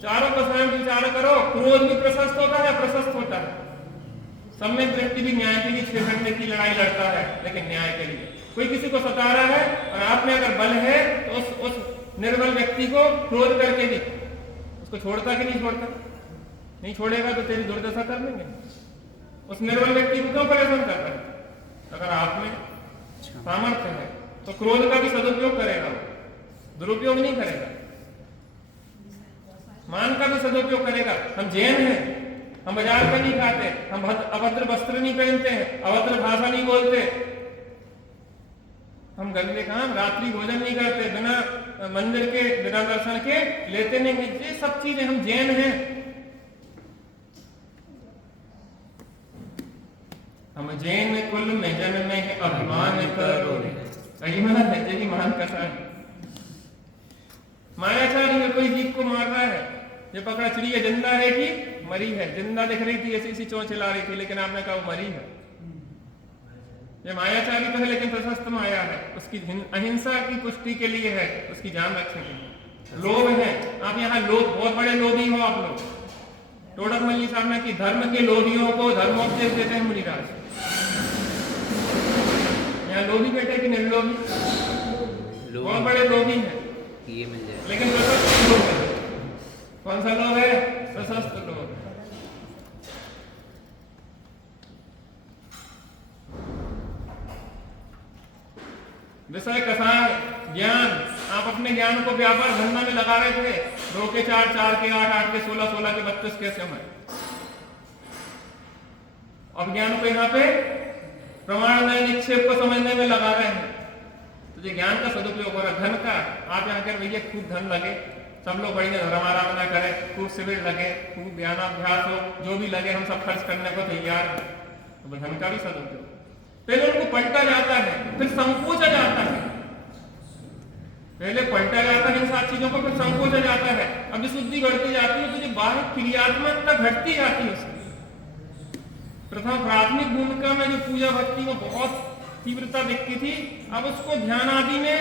चारों कसायों की विचार करो, क्रोध भी प्रशस्त होता है, प्रशस्त होता है। सम्यक व्यक्ति भी न्याय के लिए 6 घंटे की लड़ाई लड़ता है, लेकिन न्याय के लिए कोई किसी को सता रहा है और आप में अगर बल है तो उस निर्बल व्यक्ति को क्रोध करके भी उसको छोड़ता कि नहीं छोड़ता? नहीं छोड़ेगा तो तेरी दुर्दशा कर लेंगे। उस निर्बल व्यक्ति को क्यों परेशान कर रहा है? सामर्थ्य है, तो क्रोध का भी सदुपयोग करेगा, वो दुरुपयोग नहीं करेगा। मान का भी सदुपयोग करेगा। हम जैन हैं, हम बाजार का नहीं खाते, हम अभद्र वस्त्र नहीं पहनते हैं, अभद्र भाषा नहीं बोलते, हम गंदे काम रात्रि भोजन नहीं करते, बिना मंदिर के बिना दर्शन के लेते नहीं, ये सब चीजें हम जैन हैं। हम जैन कुल में जन्मे हैं, अभिमान करो अभिमान है, यही मान कथा है। मायाचारी में कोई जीव को मार रहा है, ये पकड़ा चिड़िया जिंदा है कि मरी है, जिंदा दिख रही थी, ऐसी ऐसी चोंच चला रही थी, लेकिन आपने कहा वो मरी है। ये मायाचारी तो है लेकिन प्रशस्त माया है, उसकी अहिंसा की पुष्टि के लिए है, उसकी जान रखेंगे। लोभ है, आप यहाँ लोभ, बहुत बड़े लोभी हो आप लोग। टोडक मल्ली साहब ने कि धर्म के लोभियों को धर्मोपदेश देते हैं मुनिराज। यहाँ लोभी बैठे कि निर्लोभी, बहुत बड़े लोभी हैं, ये मिल जाए, लेकिन प्रशस्त लोभ है। कौन सा लोभ है? प्रशस्त लोभ। विषय कसाय ज्ञान, आप अपने ज्ञान को व्यापार धंधा में लगा रहे थे, 2 के 4, 4 के 8, 8 के 16, 16 के 32 कैसे में, अब ज्ञान को यहाँ पे प्रमाण में निक्षेप को समझने में लगा रहे हैं। तो ये ज्ञान का सदुपयोग हो रहा है। धन का आप यहाँ कर भैया खूब धन लगे, सब लोग बढ़िया धर्म आराधना करें, खूब शिविर लगे, खूब ज्ञानाभ्यास हो, जो भी लगे हम सब खर्च करने को तैयार हैं, तो धन का भी सदुपयोग। पहले उनको पलटा जाता है, फिर संकोचा जाता है, पहले पलटा जाता है इन सात चीजों को, फिर संकोचा जाता है। अब शुद्धि बढ़ती जाती है तो जो बाह्य क्रियात्मकता घटती जाती है उसकी। प्रथम प्राथमिक भूमिका में जो पूजा भक्ति में बहुत तीव्रता दिखती थी, अब उसको ध्यान आदि में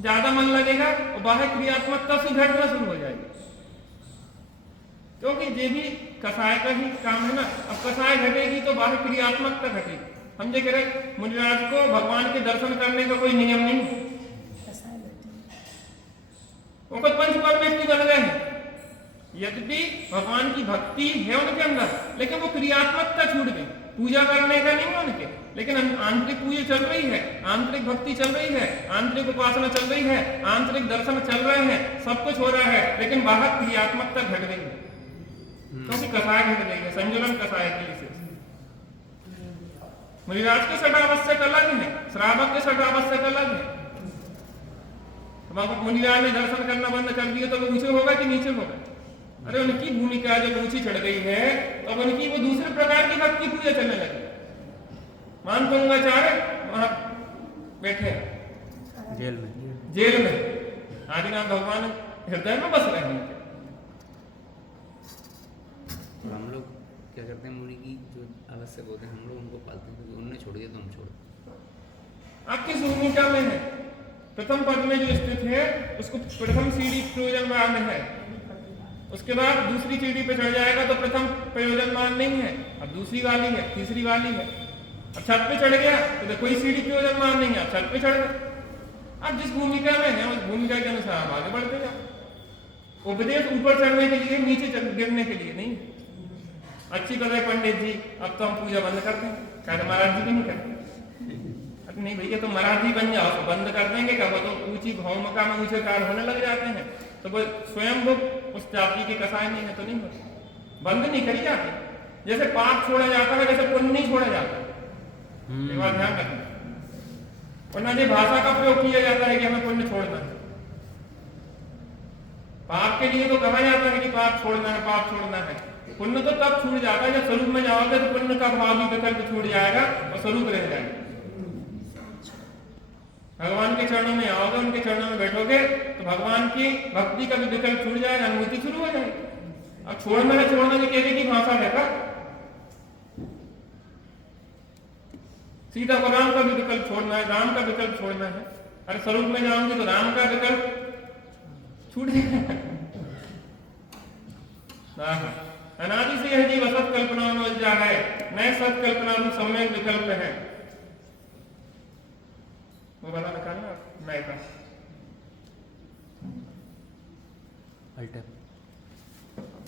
ज्यादा मन लगेगा और बाह्य क्रियात्मकता से घटना शुरू हो जाएगी, क्योंकि ये भी कसाय का ही काम है ना। अब कसाय घटेगी तो बाह्य क्रियात्मकता घटेगी। हम देख रहे मुनिराज को भगवान के दर्शन करने का कोई नियम नहीं है, वो खुद पंच परमेष्टि बन गए हैं, यद्यपि भगवान की भक्ति है उनके अंदर, लेकिन वो क्रियात्मकता छूट गई। पूजा करने का नहीं है उनके, लेकिन आंतरिक पूजा चल रही है, आंतरिक भक्ति चल रही है, आंतरिक उपासना चल रही है, आंतरिक दर्शन चल रहे हैं, सब कुछ हो रहा है, लेकिन बाहर क्रियात्मकता घट गई है, क्योंकि कसाय घट गई है, संजुलन कसाय की विशेष। मुनिराज के छठ आवश्यक अलग है, श्रावक के छठ आवश्यक अलग है। मुनिराज ने दर्शन करना बंद कर दिया तो वो ऊंचे होगा कि नीचे होगा? अरे उनकी भूमिका जब ऊंची चढ़ गई है तो उनकी वो दूसरे प्रकार की भक्ति पूजा चलने लगी। मान पंगाचार्य वहां बैठे जेल में आदिनाथ भगवान हृदय में बस रहे हैं। हम लोग क्या करते हैं, मुनि की जो आवश्यक होते हैं हम लोग उनको पालते हैं, क्योंकि उन्होंने छोड़ दिया तो हम छोड़। आप किस भूमिका में है? प्रथम पद में जो स्थित है उसको प्रथम सीढ़ी प्रयोजनमान में है, उसके बाद दूसरी सीढ़ी पे चढ़ जाएगा तो प्रथम प्रयोजनमान नहीं है, अब दूसरी वाली है, तीसरी वाली है। अब छत पे चढ़ गया तो कोई सीढ़ी प्रयोजनमान नहीं है, अब छत पे चढ़ गए। अब जिस भूमिका में है उस भूमिका के अनुसार हम आगे बढ़ते जाओ। उपदेश ऊपर चढ़ने के लिए, नीचे गिरने के लिए नहीं। अच्छी बात है पंडित जी, अब तो हम पूजा बंद करते हैं, शायद महाराज जी भी नहीं करते। नहीं भैया तो महाराज जी बन जाओ तो बंद कर देंगे क्या? वो तो ऊंची भौमिका में ऊंचे कार्य होने लग जाते हैं, तो वो स्वयं वो उस जाति के कसाय नहीं है तो नहीं होते, बंद नहीं करी जाती। जैसे पाप छोड़ा जाता है वैसे पुण्य नहीं छोड़ा जाता, ये बात ध्यान रखना। वरना ये भाषा का प्रयोग किया जाता है कि हमें पुण्य छोड़ना है। पाप के लिए तो कहा जाता है कि पाप छोड़ना है, पाप छोड़ना है। पुण्य तो तब छूट जाता है जब स्वरूप में जाओगे तो पुण्य का भाव भी विकल्प छूट जाएगा और स्वरूप रह जाएगा। भगवान के चरणों में आओगे, उनके चरणों में बैठोगे तो भगवान की भक्ति का भी विकल्प छूट जाएगा, अनुभूति शुरू हो जाएगी। अब छोड़ना है, छोड़ना भी कहने की भाषा है का? सीता को राम का भी विकल्प छोड़ना है, राम का विकल्प छोड़ना है। अरे स्वरूप में जाओगे तो राम का विकल्प छूट जाएगा। अनादि से यह जीव असत कल्पना में उलझा है, नए सत कल्पना रूप सम्यक विकल्प है। वो वाला निकालना नए का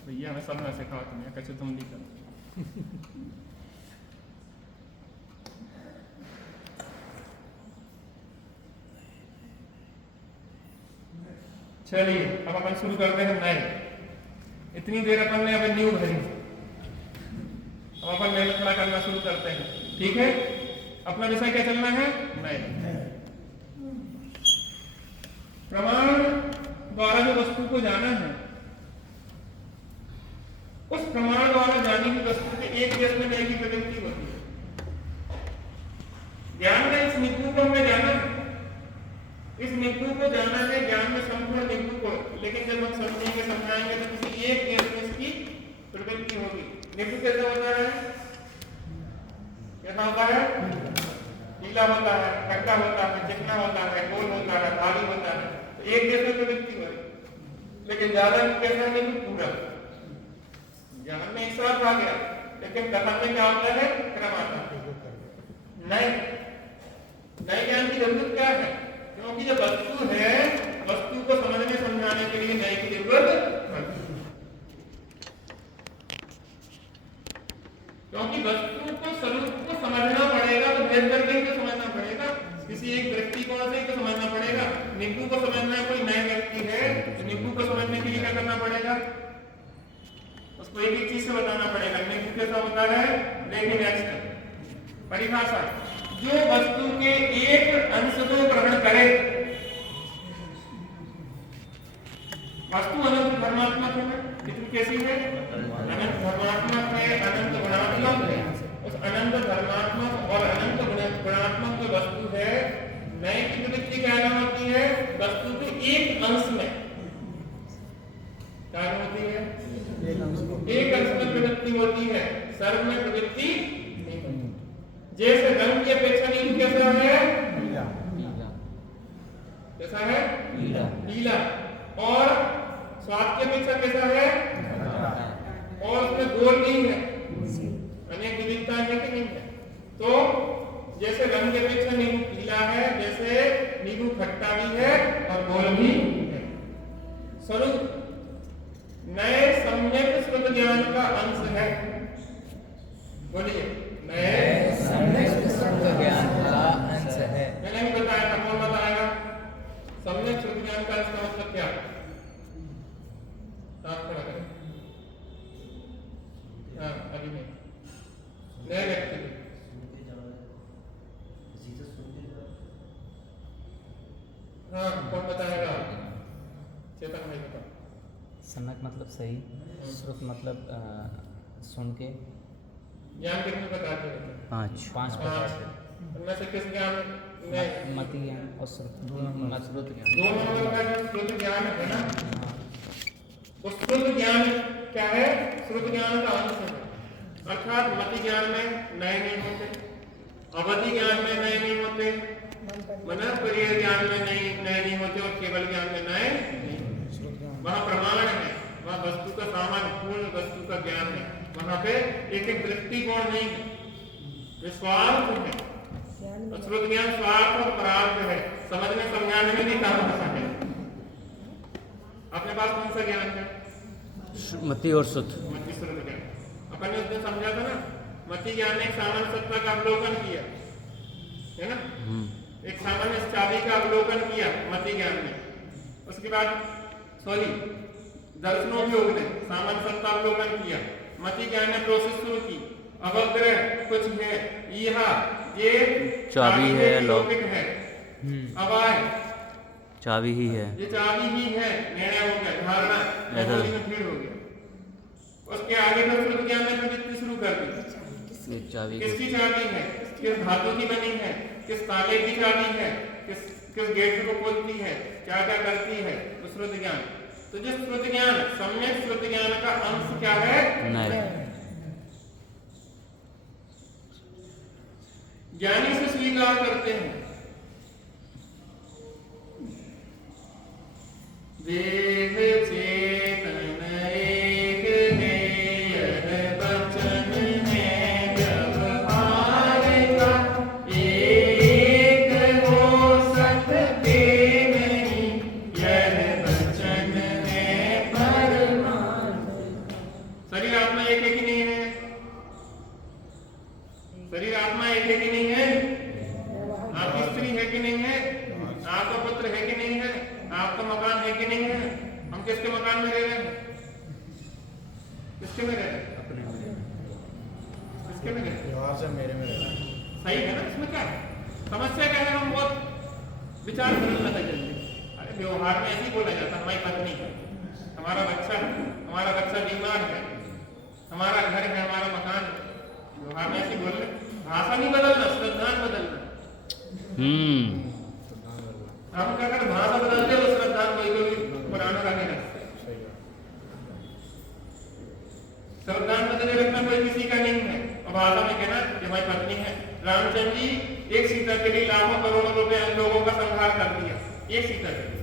भैया, मैं सब ना सिखाओ तुम्हें, कैसे तुम नहीं कर। चलिए अब अपन शुरू करते हैं नए। इतनी देर अपन ने अब न्यू भरी, अब अपन नए खड़ा करना शुरू करते हैं। ठीक है, अपना विषय क्या चलना है? नए। प्रमाण द्वारा जो वस्तु को जाना है, उस प्रमाण द्वारा जानी हुई वस्तु के एक देश में नए की प्रवृत्ति होती है। ज्ञान का इस निकू को हमें जाना है, इस निकू को जाना है, ज्ञान में संपूर्ण निकू को। लेकिन जब हम समझेंगे समझाएंगे तो किसी एक देश में इसकी प्रवृत्ति होगी। निकू कैसा होता है? कैसा होता है? नीला होता है, खट्टा होता है, चिकना होता है, गोल होता है, भारी होता है। तो एक देश में प्रवृत्ति हो रही। लेकिन ज्यादा कैसा है? पूरा ज्ञान में एक साथ आ गया, लेकिन कथन में क्या होता है? क्रम आता है। नए ज्ञान की जरूरत क्या है? क्योंकि जो वस्तु है, वस्तु को समझने समझाने के लिए नए की जरूरत पड़ती है। क्योंकि वस्तु को स्वरूप को समझना पड़ेगा, तो भेद करके ही तो समझना पड़ेगा, किसी एक दृष्टिकोण से ही तो समझना पड़ेगा। निकू को समझना है, कोई नए व्यक्ति है तो निकू को समझने के लिए क्या करना पड़ेगा? उसको एक एक चीज से बताना पड़ेगा। निकू कैसा होता है? देखिए नेक्स्ट परिभाषा, जो वस्तु के एक अंश को ग्रहण करे। वस्तु अनंत धर्मात्मक है, कितनी कैसी है? अनंत धर्मात्मक है, अनंत गुणात्मक है। उस अनंत धर्मात्मक और अनंत गुणात्मक जो वस्तु है, नए की प्रवृत्ति क्या होती है? वस्तु के एक अंश में क्या होती है? एक अंश में प्रवृत्ति होती है, सर्व में प्रवृत्ति नहीं होती। जैसे रंग की अपेक्षा नीलू कैसा है? कैसा है? नीला। और स्वाद की अपेक्षा कैसा है? और उसमें गोल नहीं है, अनेक विविधता है कि नहीं है? तो जैसे रंग की अपेक्षा नीलू पीला है, जैसे नीलू खट्टा भी है और गोल भी है। स्वरूप नए सम्यक श्रुत ज्ञान का अंश है। बोलिए, नए सम्यक श्रुत ज्ञान का अंश है। मैंने भी बताया था, कौन बताएगा? सम्यक श्रुत ज्ञान का अंश का मतलब क्या? आप खड़ा करें। हाँ, अभी नहीं, नए व्यक्ति। हाँ, कौन बताएगा? चेतन भाई बताओ। सम्यक मतलब सही, श्रुत मतलब सुन के। ज्ञान कितने प्रकार के होते हैं? पांच प्रकार के। उनमें से किस ज्ञान में? मति ज्ञान और श्रुत। श्रुत ज्ञान। दो नंबर का जो श्रुत ज्ञान है ना, वो श्रुत ज्ञान क्या है? श्रुत ज्ञान का अंश है। अर्थात मति ज्ञान में नए नहीं होते, अवधि ज्ञान में नए नहीं होते, मनःपरिय ज्ञान में नए नहीं होते, और केवल ज्ञान में नए नहीं होते। वहाँ प्रमाण है, वहाँ वस्तु का सामान्य पूर्ण वस्तु का ज्ञान है। वहाँ पे एक एक दृष्टिकोण नहीं है, विश्वास है। श्रुत ज्ञान स्वार्थ और परार्थ है, समझने समझाने में भी काम होता है। अपने पास कौन सा ज्ञान है? मति और श्रुत। मति श्रुत ज्ञान। अपन ने उसने समझा था ना, मति ज्ञान ने एक सामान्य सत्ता का अवलोकन किया है ना, एक सामान्य चाबी का अवलोकन किया मति ज्ञान ने। उसके बाद दर्शनों ने सामान्य सत्ता अवलोकन किया। मति ज्ञान ने प्रोसेस शुरू की, अवग्रह कुछ है, ये चाबी है, लौकिक है, अवाय चाबी ही है, ये चाबी ही है, निर्णय हो गया, धारणा ऐसा भीड़ हो गया। उसके आगे फिर श्रुत ज्ञान ने प्रवृत्ति शुरू कर दी। चाबी किसकी चाबी है? किस धातु की बनी है? किस ताले की चाबी है? किस गेट को खोलती है? क्या क्या करती है? तो श्रुत ज्ञान। तो जो श्रुत ज्ञान, सम्यक श्रुत ज्ञान का अंश क्या है? नए। ज्ञानी से स्वीकार करते हैं। देह चेतन एक है, यह वचन है व्यवहार का, एक हो सकते नहीं, यह वचन है परमार्थ। शरीर आत्मा एक है कि नहीं है? शरीर आत्मा एक है कि नहीं है? आपकी स्त्री है कि नहीं है? आपका पुत्र है कि नहीं है? आपका मकान है कि नहीं है? समस्या मेरे में रह रहा है। सही है ना, इसमें क्या है? समस्या क्या है? हम बहुत विचार करने लगे जल्दी। अरे व्यवहार में ऐसे ही बोला जाता है, हमारी पत्नी है, हमारा बच्चा बीमार है, हमारा घर है, हमारा मकान है। व्यवहार में ऐसे बोल रहे, भाषा नहीं बदलना, श्रद्धान बदलना। हम क्या कर भाषा बदलते हो, श्रद्धान कोई पुराना रखे रखते। सही बात। श्रद्धान बदले रखना कोई किसी का नहीं है। और भाषा में कहना कि हमारी पत्नी है। रामचंद्र जी एक सीता के लिए लाखों करोड़ों रुपए लोगों का संहार कर दिया, एक सीता के लिए।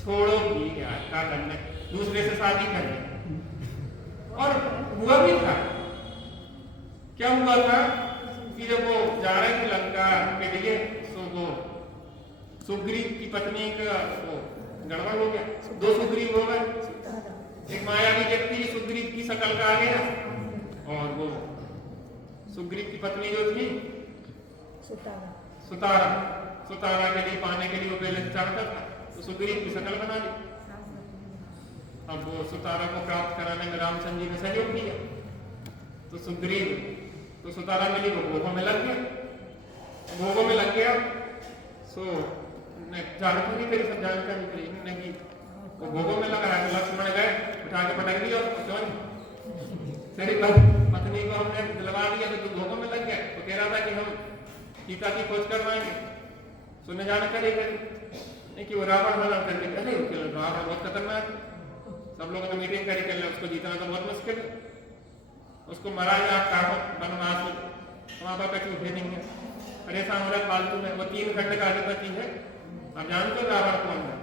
छोड़ो भी यार, क्या करना, दूसरे से शादी कर ली। और हुआ भी था, क्या हुआ था कि जब वो जा रहे थे लंका के लिए, तो वो सुग्रीव की पत्नी का वो गड़बड़ हो गया, दो सुग्रीव हो गए। एक मायावी व्यक्ति सुग्रीव की शकल का आ गया, और वो सुग्रीव की पत्नी जो थी सुतारा के लिए पाने के लिए वो पहले चाहता था, तो सुग्रीव की शकल बना दी। अब वो सुतारा को प्राप्त कराने में रामचंद्र जी ने सहयोग किया, तो सुग्रीव तो सुतारा मिली, वो भोगों में लग गया। सो जानकारी करी, सब जानकारी करी नहीं, वो भोगों में लगा है। तो लक्ष्मण गए, उठा के पटक दिया उसको, तेरी पत्नी को हमने दिलवा दिया तो तू भोगों में लग गया। तो कह रहा था कि हम सीता की खोज करवाएंगे। सुनने जानकारी करी नहीं कि वो रावण हरण करके, अरे रावण बहुत खतरनाक, सब लोगों ने मीटिंग करी, कर उसको जीतना तो बहुत मुश्किल है, उसको मरा जा काफो बनवासी, वहां पर कछु है नहीं है, परेशान हो रहा फालतू में। वो 3 खंड का अधिपति है, आप जानते हो रावण कौन है?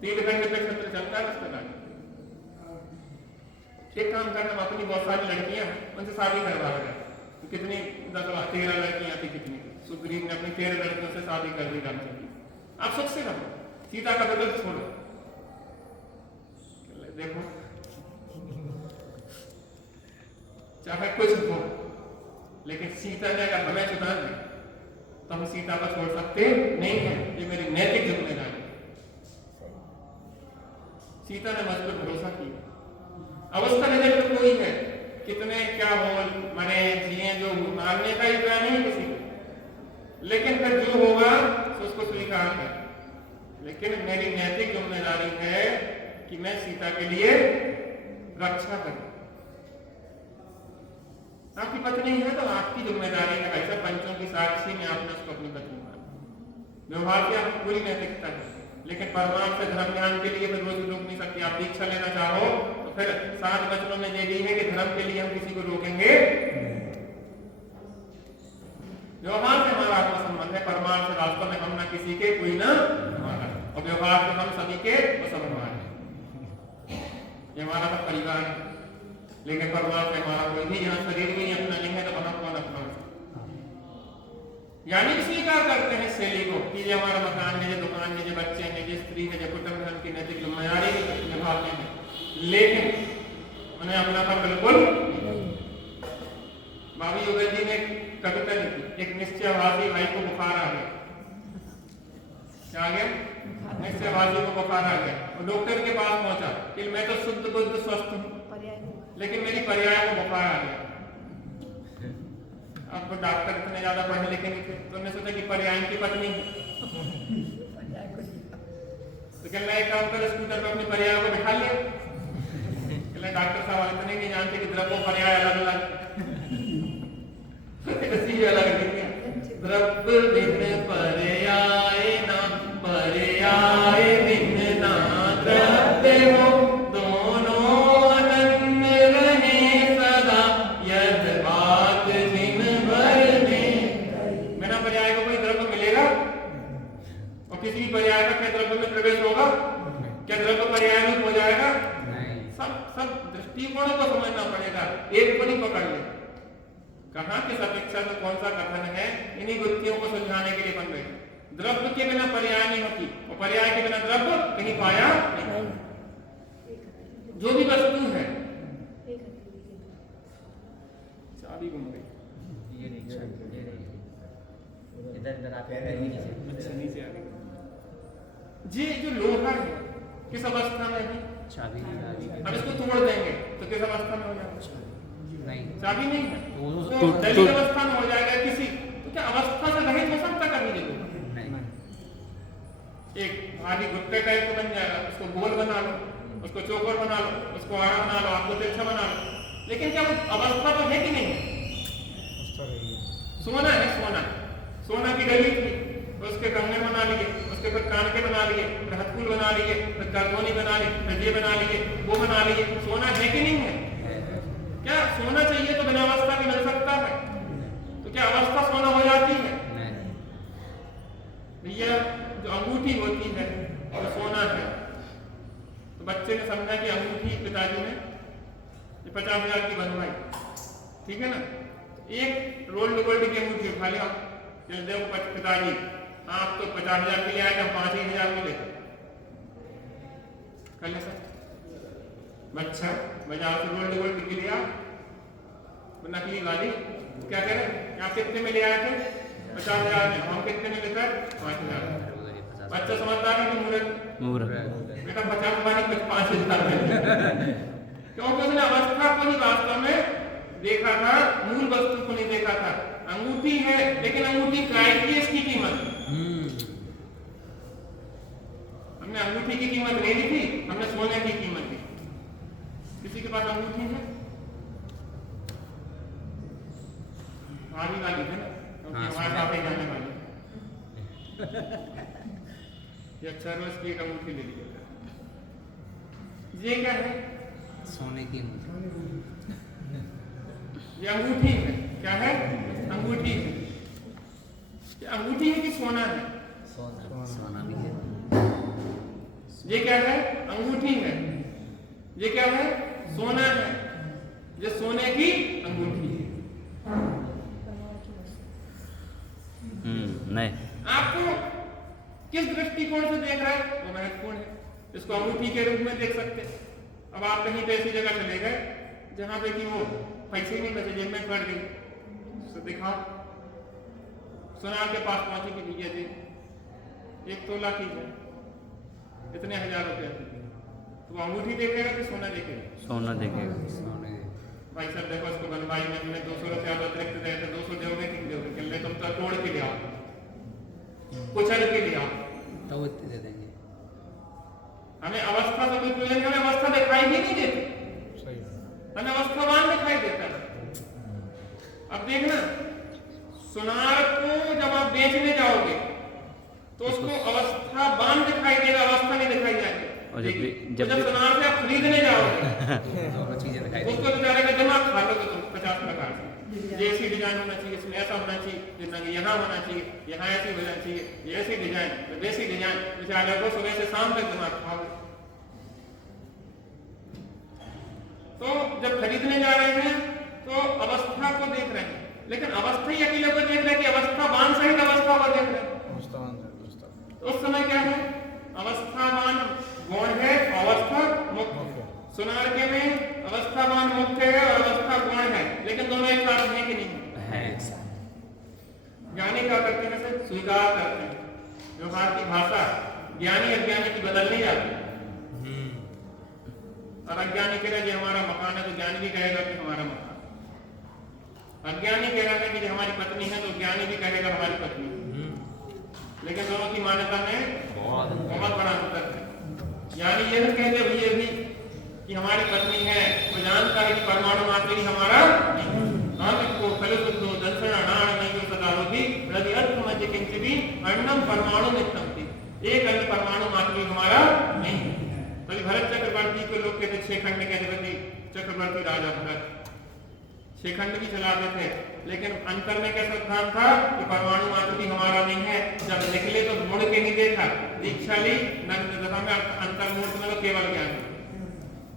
3 खंड पे क्षेत्र चलता है उसका गाड़ी। एक काम करना, अपनी बहुत सारी लड़कियां हैं उनसे शादी करवा रहे, तो कितनी 13 लड़कियां थी, कितनी सुग्रीव ने अपनी 13 लड़कियों से शादी कर दी रामचंद्र जी। आप सुख से रहो, सीता का बदल छोड़ो। देखो चाहे कुछ हो, लेकिन सीता ने अगर हमें चुना दी तो हम सीता को छोड़ सकते नहीं है। ये मेरी नैतिक जिम्मेदारी। सीता ने मुझ पर भरोसा किया। अवस्था नजर तो कोई है, कितने क्या हो, मरे जिए, जो मारने का ही प्लान नहीं किसी को, लेकिन फिर जो होगा तो उसको स्वीकार कर। लेकिन मेरी नैतिक जिम्मेदारी है कि मैं सीता के लिए रक्षा करूं। आपकी पत्नी है तो आपकी जिम्मेदारी है, ऐसा पंचों की साक्षी में आपने उसको अपनी पत्नी माना। व्यवहार की आपकी पूरी नैतिकता है, लेकिन परमार्थ से धर्म ज्ञान के लिए फिर रोज रोक नहीं सकती। आप दीक्षा लेना चाहो तो फिर 7 वचनों में ये दी है कि धर्म के लिए हम किसी को रोकेंगे। व्यवहार से हमारा आत्मा संबंध है, परमार्थ से वास्तव में हम ना किसी के, कोई ना हमारा, और व्यवहार से हम सभी के वो सब हमारे। ये हमारा तो परिवार है, लेकिन परमार्थ से हमारा कोई भी यहाँ शरीर भी अपना नहीं है, तो बना कौन अपना। यानी स्वीकार करते हैं शैली को कि ये हमारा मकान है, ये दुकान है, ये बच्चे हैं, ये स्त्री है, ये कुटुंब है, उनकी नैतिक जिम्मेदारी निभाते हैं, लेकिन उन्हें अपना पर बिल्कुल। भाभी योगेश जी ने कविता लिखी, एक निश्चयवादी भाई को बुखार आ गया। क्या आ गया? निश्चयवादी को बुखार आ गया, और डॉक्टर के पास पहुंचा कि मैं तो शुद्ध बुद्ध स्वस्थ हूँ, लेकिन मेरी पर्याय को बुखार आ गया। अब डॉक्टर इतने ज्यादा पढ़े लिखे नहीं थे, तो उन्होंने सोचा कि पर्याय की पत्नी है, तो कहना एक काम कर, स्कूटर पे अपनी पर्याय को बिठा लिया। कहना डॉक्टर साहब इतने नहीं जानते कि द्रव्य पर्याय अलग अलग अलग नहीं है। द्रव्य भिन्न पर्याय ना, पर्याय भिन्न ना द्रव्य हो, दोनों अनन्य रहे सदा, यद बात जिन भर में। बिना पर्याय को कोई द्रव्य मिलेगा? और किसी पर्याय का क्या द्रव्य में प्रवेश होगा? क्या द्रव्य पर्याय में हो जाएगा? सब दृष्टिकोणों को समझना पड़ेगा, एक को नहीं पकड़ ले। कहाँ किस अपेक्षा में कौन सा कथन है, इन्हीं गुत्थियों को सुलझाने के लिए बन गए। द्रव्य के बिना पर्याय नहीं होती, और पर्याय के बिना द्रव्य कहीं पाया नहीं। जो भी वस्तु है, चाबी गुम गई, इधर आप नीचे आ गई। जी जो लोहा है किस अवस्था में है? चाबी अब इसको तोड़ देंगे तो किस अवस्था में हो जाएगा? नहीं। चाबी नहीं है वो तो दलित अवस्था में हो जाएगा किसी, तो क्या अवस्था से रहित हो सकता कभी देखो? नहीं। एक भारी गुट्टे टाइप को बन जाएगा, उसको गोल बना लो, उसको चौकोर बना लो, उसको आड़ा बना लो, आपको तिरछा बना लो, लेकिन क्या वो अवस्था तो है कि नहीं है? सोना है, सोना, सोना की डली थी, उसके कंगन बना लिए, उसके फिर कान के बना लिए, फिर हथकुल बना लिए, फिर करदोनी बना लिए, फिर ये बना लिए, वो बना लिए, सोना है कि नहीं है? क्या सोना चाहिए तो बिना अवस्था के मिल सकता है? तो क्या अवस्था सोना हो जाती है? भैया जो अंगूठी होती है वो सोना है। तो बच्चे ने समझा कि अंगूठी पिताजी ने 50,000 की बनवाई, ठीक है ना, एक रोल्ड गोल्ड की अंगूठी उठा लिया, देखो पिताजी आप तो 50,000 के लिए आए, हम 5,000 में लेते कर ले सर। बच्चा बाजार से रोल्ड गोल्ड की लिया, नकली वाली, क्या कह रहे आप कितने में ले आए थे? 50,000 में, हम कितने में लेकर? 5,000। बच्चा समझदार है कि बेटा 50 वाली 5,000 में, क्योंकि उसने अवस्था को नहीं वास्तव में देखा था, मूल वस्तु को नहीं देखा था। अंगूठी है, लेकिन अंगूठी काय की, इसकी कीमत हमने अंगूठी की कीमत नहीं दी थी, हमने सोने की कीमत दी। किसी के पास अंगूठी है? भारी वाली है ना, क्योंकि हमारे साथ ही जाने वाली ये अच्छा रोज की एक अंगूठी ले लीजिए। ये क्या है? सोने की ये अंगूठी है। क्या है? अंगूठी है। ये अंगूठी है कि सोना है? सोना भी है। ये क्या है? अंगूठी है। ये क्या है? सोना है। ये सोने की अंगूठी है। नहीं। आपको किस दृष्टिकोण से देख रहा है वो महत्वपूर्ण है। इसको अंगूठी के रूप में देख सकते हैं। अब आप कहीं पे ऐसी जगह चले गए जहां पे कि वो पैसे नहीं बचे, जेब में पड़ गई, तो दिखाओ, सोनार के पास पहुंचे कि भैया जी 1 तोला की है, इतने 1,000 रुपए, तो वो अंगूठी देखेगा कि सोना देखेगा? सोना देखेगा। भाई साहब देखो इसको बनवाई में हमने 200 रुपया अतिरिक्त दिए थे, 200 दोगे कि दोगे? कहले तुम तो तोड़ के ले आओ, कुचल के ले आओ, तो इतने दे देंगे। हमें अवस्था से कोई प्रयोजन, हमें अवस्था दिखाई ही नहीं देती, हमें अवस्थावान दिखाई देता है। अब देखना, सुनार को जब आप बेचने जाओगे तो उसको अवस्थावान दिखाई देगा, अवस्था नहीं दिखाई जाएगी। और जब सुनार से आप खरीदने जाओगे दोनों चीजें दिखाई उसको बेचारे का दिमाग खा लोगे तुम 50 प्रकार से। ये ऐसी डिजाइन होना चाहिए, इसमें ऐसा होना चाहिए, यहाँ होना चाहिए, यहाँ ऐसी होना चाहिए, ये ऐसी डिजाइन, वैसी डिजाइन, बेचारे को सुबह से शाम तक दिमाग खाओगे। तो जब खरीदने जा रहे हैं तो अवस्था को देख रहे हैं, लेकिन अवस्था ही अकेले को देख रहे हैं कि अवस्थावान सहित अवस्था को देख रहे हैं। उस समय क्या है? अवस्थावान गौण है, अवस्था मुक्त। सुनार के में अवस्थावान मुक्त है और अवस्था गौण है, लेकिन दोनों एक साथ हैं कि नहीं है? ज्ञानी क्या करते हैं? सर स्वीकार करते हैं। व्यवहार की भाषा ज्ञानी अज्ञानी की बदल नहीं जाती। और अज्ञानी कह रहा है हमारा मकान है तो ज्ञानी भी कहेगा कि हमारा मकान। अज्ञानी कह रहा है कि हमारी पत्नी है तो ज्ञानी भी कहेगा हमारी पत्नी। लेकिन दोनों की मान्यता में बहुत बड़ा अंतर है। ज्ञानी ये नहीं कहते भैया भी कि हमारी पत्नी है, वो जानता है कि परमाणु मात्र ही हमारा परमाणु नित्यम थी, एक अन्य परमाणु मात्र भी हमारा नहीं है। तो भरत चक्रवर्ती को लोग कहते 6 खंड के अधिपति चक्रवर्ती राजा भरत 6 खंड भी चलाते थे, लेकिन अंतर में क्या सिद्धांत था कि परमाणु मात्र भी हमारा नहीं है। जब निकले तो मुड़ के नहीं देखा, दीक्षा ली, नग्न में अंतर्मूर्त में तो केवल ज्ञान,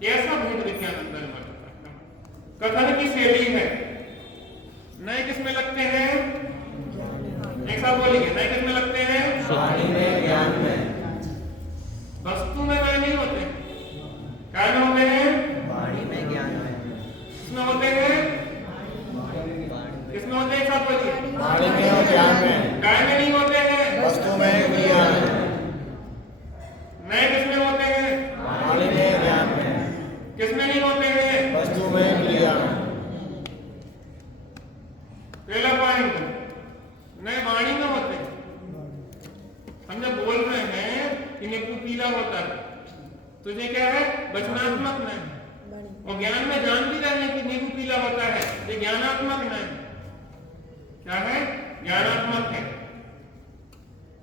ऐसा भूत विज्ञान अंदर में कथन की शैली है। नए किसमें लगते हैं? एक साथ बोलेंगे, नए किसमें लगते हैं? वाणी में, ज्ञान में। वस्तु में नए नहीं होते, काय में होते हैं? वाणी में, ज्ञान में। किसमें होते हैं? किसमें होते हैं? एक साथ बोलिए, वाणी में और ज्ञान में। काय में नहीं होते हैं, वस्तु में, क्रिया में। नए किसमें होते हैं? वाणी में, ज्ञान में। किसमें नहीं होते हैं? वस्तु में, क्रिया में। पीला होता है। तुझे क्या है? वचनात्मक न्याय। और ज्ञान में जान भी रहे हैं कि नींबू पीला होता है, ये ज्ञानात्मक न्याय। क्या है? ज्ञानात्मक है।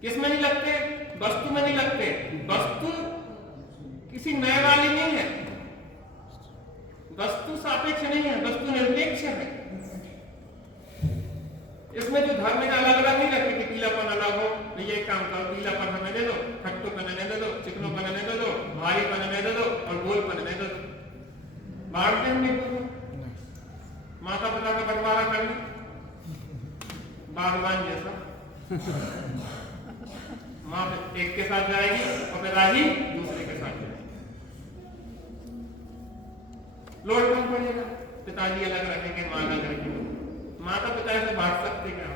किसमें नहीं लगते? वस्तु में नहीं लगते। वस्तु किसी नए वाली नहीं है, वस्तु सापेक्ष नहीं है, वस्तु निरपेक्ष है। इसमें जो धर्म में अलग अलग नहीं रखे कि पीलापन अलग हो, ये काम करो, पीलापन हमें दे दो, खट्टूपन हमें दे दो, चिकनोपन हमें दे दो, भारीपन हमें दे दो और गोलपन हमें दे दो। बांटते हम नहीं, माता पिता का बंटवारा कर ली बागवान जैसा। माँ एक के साथ जाएगी और पिताजी दूसरे के साथ जाएगी, लोड कम पड़ेगा। पिताजी अलग रखेंगे, माँ अलग रखेंगे। माता पिता से बांट सकते क्या?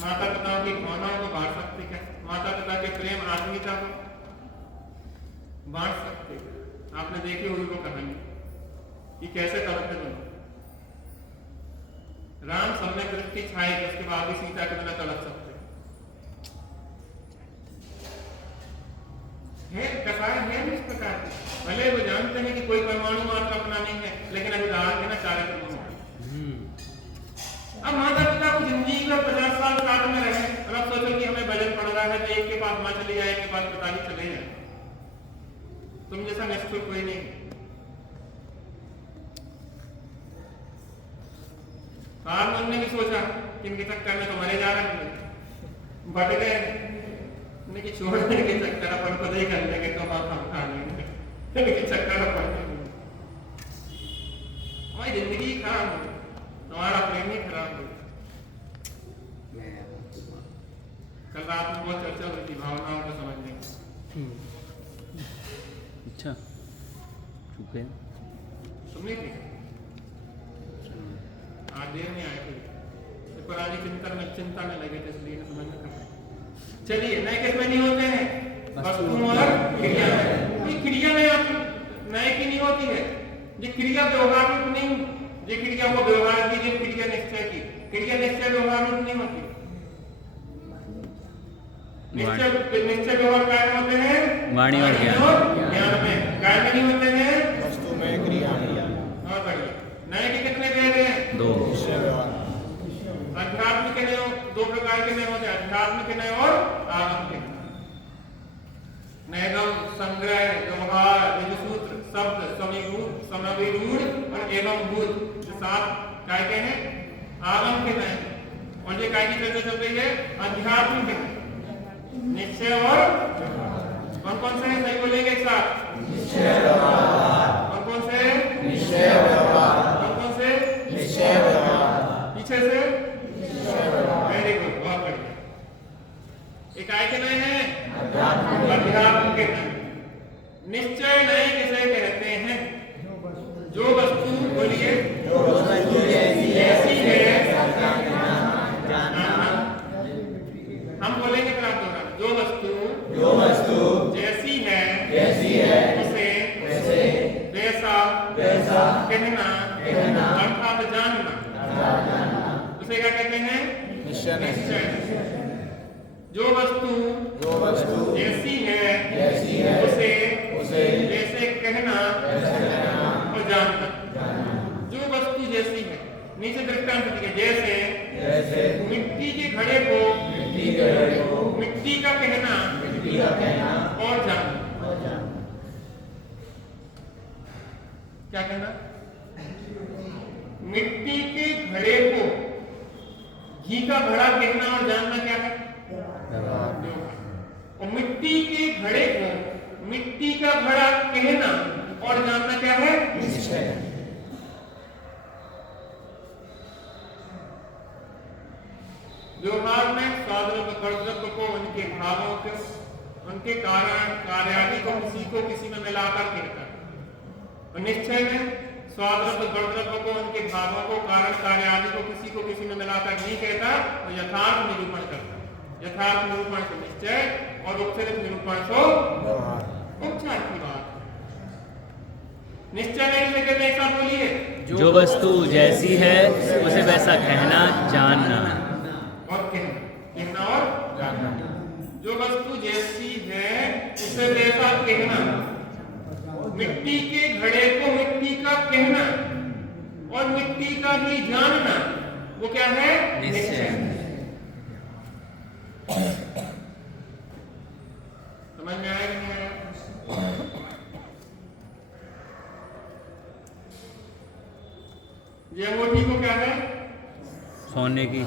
माता पिता की भावनाओं को बांट सकते क्या? माता पिता के प्रेम आत्मीयता को बांट सकते क्या? आपने देखी हुई वो कहानी कि कैसे तड़पते बने। राम सब में दृष्टि छाई, उसके बाद भी सीता के बिना तड़प सकते है? कसार है इस प्रकार की। भले वो जानते हैं कि कोई परमाणु मात्र अपना नहीं है, लेकिन अभी दान के ना चारित्र में। अब माता पिता को जिंदगी में 50 साल साथ में रहे, और अब सोचो कि हमें भजन पड़ रहा है तो एक के पास माँ चली जाए, एक के पास पिताजी चले जाए। तुम जैसा निष्ठुर कोई नहीं। हारमोन ने भी सोचा कि इनके चक्कर में तो मरे जा रहे हैं, बढ़ गए, इनके छोड़ने के चक्कर अपन पता ही कर लेंगे तो बात हम खा लेंगे, इनके चक्कर में पड़ गए। हमारी जिंदगी खराब हो, तुम्हारा प्रेम ही खराब हो। कल रात में बहुत चर्चा हुई थी भावनाओं को समझने की। अच्छा, चुप है। सुननी थी? आज देर में आए थे, पुरानी चिंता में लगे थे, इसलिए समझ में कर। चलिए, नए किस में नहीं होते हैं? वस्तु और क्रिया में। कोई क्रिया में आप नए की नहीं होती है। ये क्रिया व्यवहार रूप नहीं, ये क्रिया को व्यवहार की, ये क्रिया निश्चय की। क्रिया निश्चय व्यवहार रूप नहीं होती। निश्चय व्यवहार काय में होते हैं? वाणी और ज्ञान में। काय में नहीं होते हैं? वस्तु में, क्रिया में। और बढ़िया। नए के कितने भेद हैं? 2। अध्यात्म के नए 2 प्रकार के नए होते हैं, अध्यात्म के नए और आगम के। नैगम, संग्रह, व्यवहार, विजसूत्र, शब्द, समीभूत, समविरूढ़ और एवं भूत, 7 काय के हैं? आगम के नए। और ये काय की चर्चा चल रही है? अध्यात्म के नए। निश्चय और कौन कौन से हैं? सही बोलेंगे एक साथ। निश्चय व्यवहार। कौन कौन से? निश्चय व्यवहार। कौन कौन से? निश्चय व्यवहार। पीछे से? वेरी गुड, बहुत बढ़िया। इकाई के नए हैं? अध्यात्म के नए। निश्चय नए किसे कहते हैं? जो वस्तु, बोलिए, जो वस्तु ऐसी है जानना। हम बोलेंगे फिर आप दोहरा। जो वस्तु जैसी है उसे वैसा कहना अर्थात जानना। उसे क्या कहते हैं? निश्चय। जो वस्तु जैसी है उसे वैसे कहना और जानना। जो वस्तु जैसी है, नीचे दृष्टांत दिए, जैसे मिट्टी के घड़े को मिट्टी का कहना और जानना। क्या कहना? मिट्टी के घड़े को घी का घड़ा कहना और जानना क्या है? और मिट्टी के घड़े को मिट्टी का घड़ा कहना और जानना क्या है? व्यवहार में स्वाद्रव्य कर्तव्य को उनके भावों के, उनके कारण कार्यादि को किसी में मिलाकर कहता है। और निश्चय में स्वाद्रव्य कर्तव्य को, उनके भावों को, कारण कार्यादि को किसी में मिलाकर नहीं कहता, तो यथार्थ निरूपण करता है। यथार्थ निरूपण को निश्चय और उपचरित निरूपण को उपचार की बात। निश्चय नहीं से कहते, एक साथ बोलिए, जो वस्तु जैसी है उसे वैसा कहना जानना। और कहना और जानना। जो वस्तु जैसी है उसे वैसा कहना, मिट्टी के घड़े को मिट्टी का कहना और मिट्टी का ही जानना, वो क्या है? निश्चय। समझ में आया कि नहीं आया? ये अंगूठी को क्या है? सोने की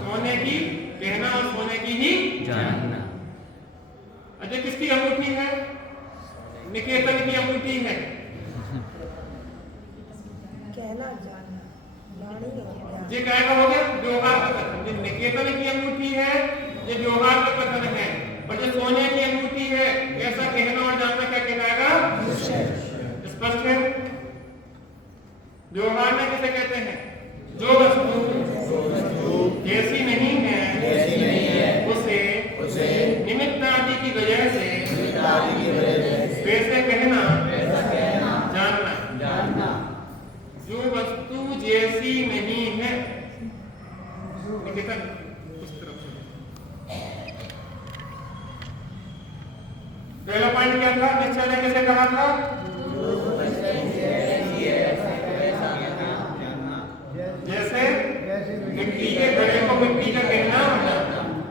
कहना और सोने की ही जानना। अच्छा, किसकी अंगूठी है? निकेतन की अंगूठी है। कहना जानना वाणी और ज्ञान। ये क्या हो गया? व्यवहार का कथन। जो निकेतन की अंगूठी है ये व्यवहार का कथन है, और जो सोने की अंगूठी है ऐसा कहना और जानना क्या कहलाएगा? स्पष्ट है। व्यवहार में किसे कहते हैं? जो वस्तु जैसी नहीं है उसे निमित्त आदि की वजह से वैसे कहना जानना। जो वस्तु जैसी नहीं है, निकेतन उस तरफ से। पहला पॉइंट क्या था? निश्चय ने किसे कहा था? जैसे मिट्टी के घड़े को मिट्टी का कहना,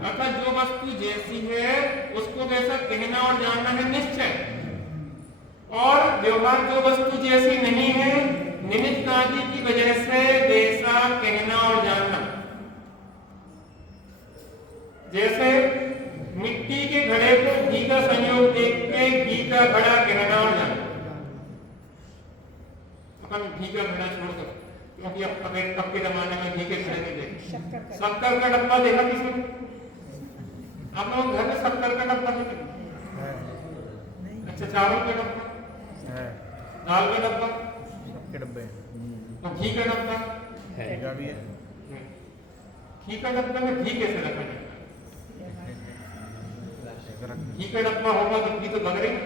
अर्थात जो वस्तु जैसी है उसको वैसा कहना और जानना है निश्चय। और व्यवहार जो वस्तु जैसी नहीं है निमित्त आदि की वजह से वैसा कहना और जानना। जैसे मिट्टी के घड़े को घी का संयोग देख के घी का घड़ा कहना और जानना। अपन घी का घड़ा छोड़कर, क्योंकि अब के जमाने में घी के घड़े नहीं देखते। शक्कर का डब्बा देखा किसी ने? आप लोग घर में शक्कर का डब्बा देखते? अच्छा, चावल का डब्बा, दाल का डब्बा, डब्बे और घी का डब्बा है भी है। घी का डब्बा में घी कैसे रखा जाए? घी का डब्बा होगा तो घी तो भग रही।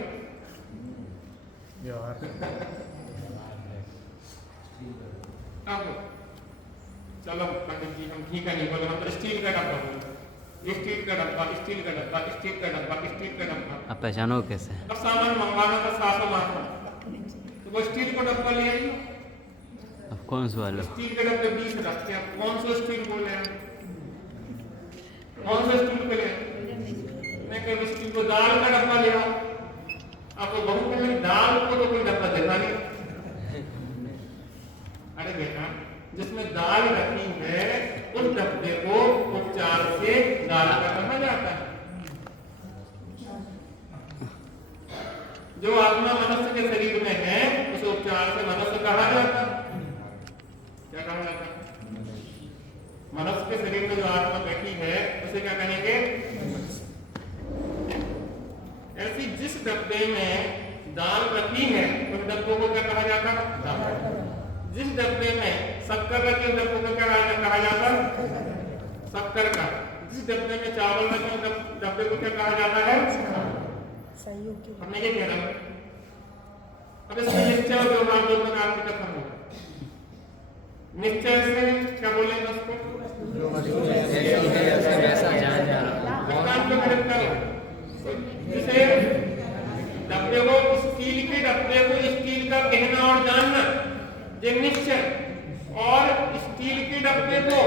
अब चलो पंडित जी, हम घी का नहीं बोले, हम तो स्टील का डब्बा बोले। स्टील का डब्बा, स्टील का डब्बा, स्टील का डब्बा, स्टील का डब्बा। आप पहचानो कैसे? अब सामान मंगवाना था 700 मार्क, तो वो स्टील का डब्बा ले आइए। अब कौन सा वाला? स्टील के डब्बे 20 रखते हैं। कौन सा स्टील बोल रहे हैं? कौन सा स्टील पे ले? मैं कह स्टील को दाल का डब्बा ले आओ। आपको बहुत पहले दाल को तो कोई डब्बा देता नहीं। अरे बेटा, जिसमें दाल रखी है उस डब्बे को उपचार से दाल का कहा जाता है। जो आत्मा मनुष्य के शरीर में है उसे उपचार से मनुष्य कहा जाता है। क्या कहा जाता है? मनुष्य के शरीर में जो आत्मा बैठी है उसे क्या कहेंगे? ऐसी जिस डब्बे में दाल रखी है उस डब्बों को क्या कहा जाता है? जिस डब्बे में शक्कर रखी उस डब्बे को क्या कहा जाता है? शक्कर का। जिस डब्बे में चावल रखे उस डब्बे को क्या कहा जाता है? हमने ये कह रहा। अब इसमें निश्चय और व्यवहार दो प्रकार के कथन होगा। निश्चय से क्या बोलेंगे उसको? जिसे डब्बे को, स्टील के डब्बे को स्टील का कहना और जानना, ये निश्चय। और स्टील के डब्बे को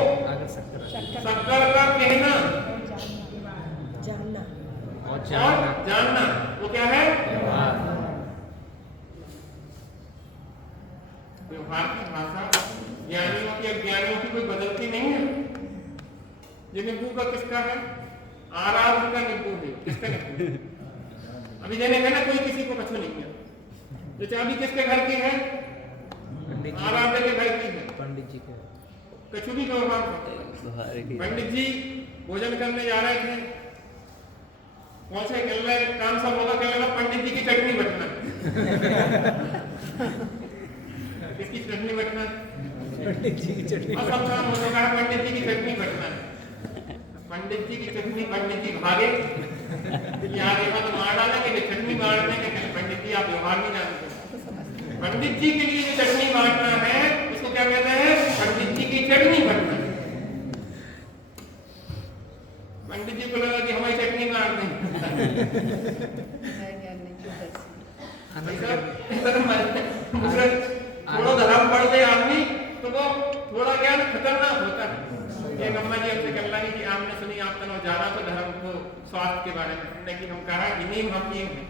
शक्कर का कहना और जानना, वो क्या है? व्यवहार की भाषा ज्ञानियों की अज्ञानियों की कोई बदलती नहीं है। ये नींबू का किसका है? आराध्य का नींबू है। किसका नींबू? अभी जैसे कहना कोई किसी को कछु नहीं है। तो चाबी किसके घर की है? आराध्य के घर की है। पंडित जी के कछु भी व्यवहार। पंडित जी भोजन करने जा रहे थे, पहुंचे, कल काम सब होगा, कल लगा पंडित जी की चटनी बटना। किसकी चटनी बटना? पंडित जी की चटनी। और सब काम होने का पंडित जी की चटनी बटना। पंडित जी की चटनी, पंडित जी भागे, यार यहाँ तो मार डाला कि चटनी बांटने के। पंडित जी आप व्यवहार नहीं जानते। पंडित जी के लिए जो चटनी बांटना है उसको क्या कहते हैं? पंडित जी की चटनी बटना। पंडित जी को लगा कि हमारी चटनी मार दें। थोड़ा धर्म पढ़ ले आदमी तो वो थोड़ा ज्ञान खतरनाक होता है। ये अम्मा जी हमसे कह रही कि आपने सुनी आप तनो ज्यादा तो धर्म को स्वास्थ्य के बारे में, लेकिन हम कहा इन्हीं हम ये हैं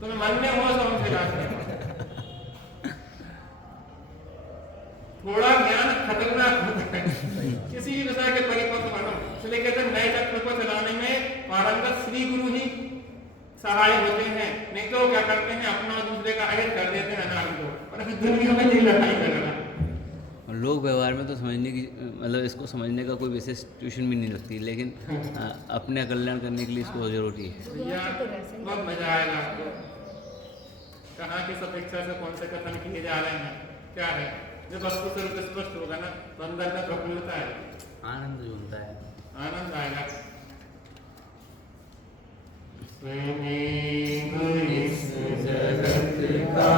तो मैं मन में हो तो हमसे बात करें। थोड़ा ज्ञान खतरनाक होता है किसी भी विषय के परिपक्व बनो, इसलिए कहते हैं नए चक्र को चलाने में पारंगत श्री गुरु ही सहाय होते हैं, नहीं तो क्या करते हैं अपना दूसरे का अहित कर देते हैं अनार को, और फिर दुनिया में यही लड़ाई कर रहा है। लोक व्यवहार में तो समझने की मतलब इसको समझने का कोई विशेष ट्यूशन भी नहीं लगती, लेकिन अपने कल्याण करने के लिए इसको जरूरी है। भैया बहुत मजा आएगा आपको। कहाँ किस अपेक्षा से कौन से कथन किए जा रहे हैं, क्या है जब वस्तु स्वरूप स्पष्ट होगा ना तो अंदर का प्रफुल्लता है, आनंद जो होता है, आनंद आएगा। जगत का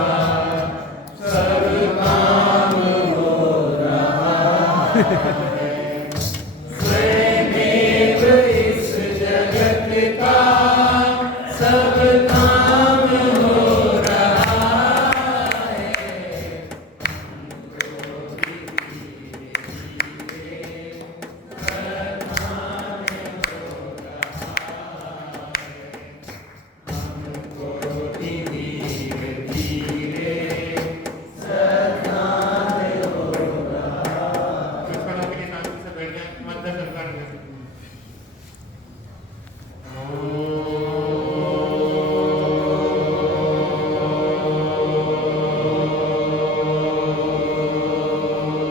सब काम हो रहा है, स्वयमेव इस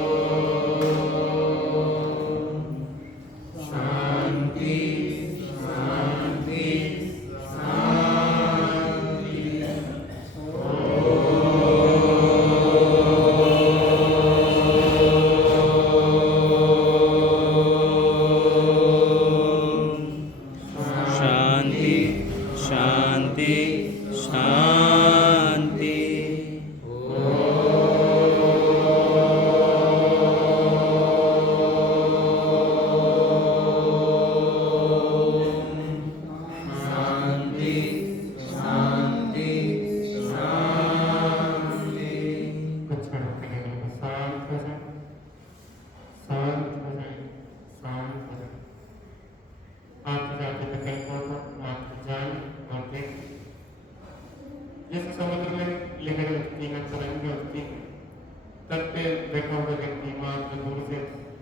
जगत का सब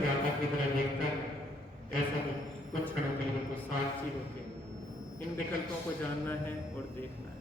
काम हो रहा है। इन विकल्पों को जानना है और देखना है।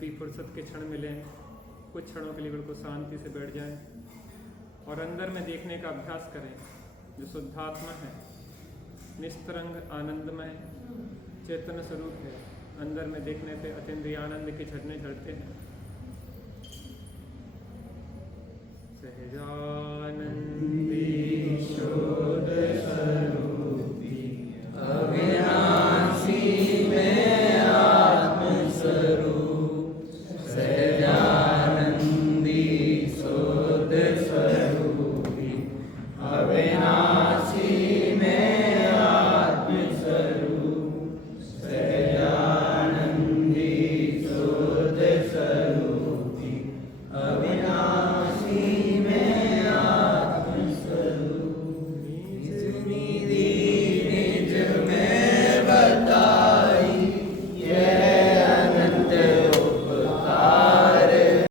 जब भी फुर्सत के क्षण मिलें कुछ क्षणों के लिए बिल्कुल शांति से बैठ जाएं और अंदर में देखने का अभ्यास करें जो शुद्धात्मा है, निस्तरंग आनंदमय चेतन स्वरूप है। अंदर में देखने पे अतीन्द्रिय आनंद के झरने झड़ते हैं। सहजानंद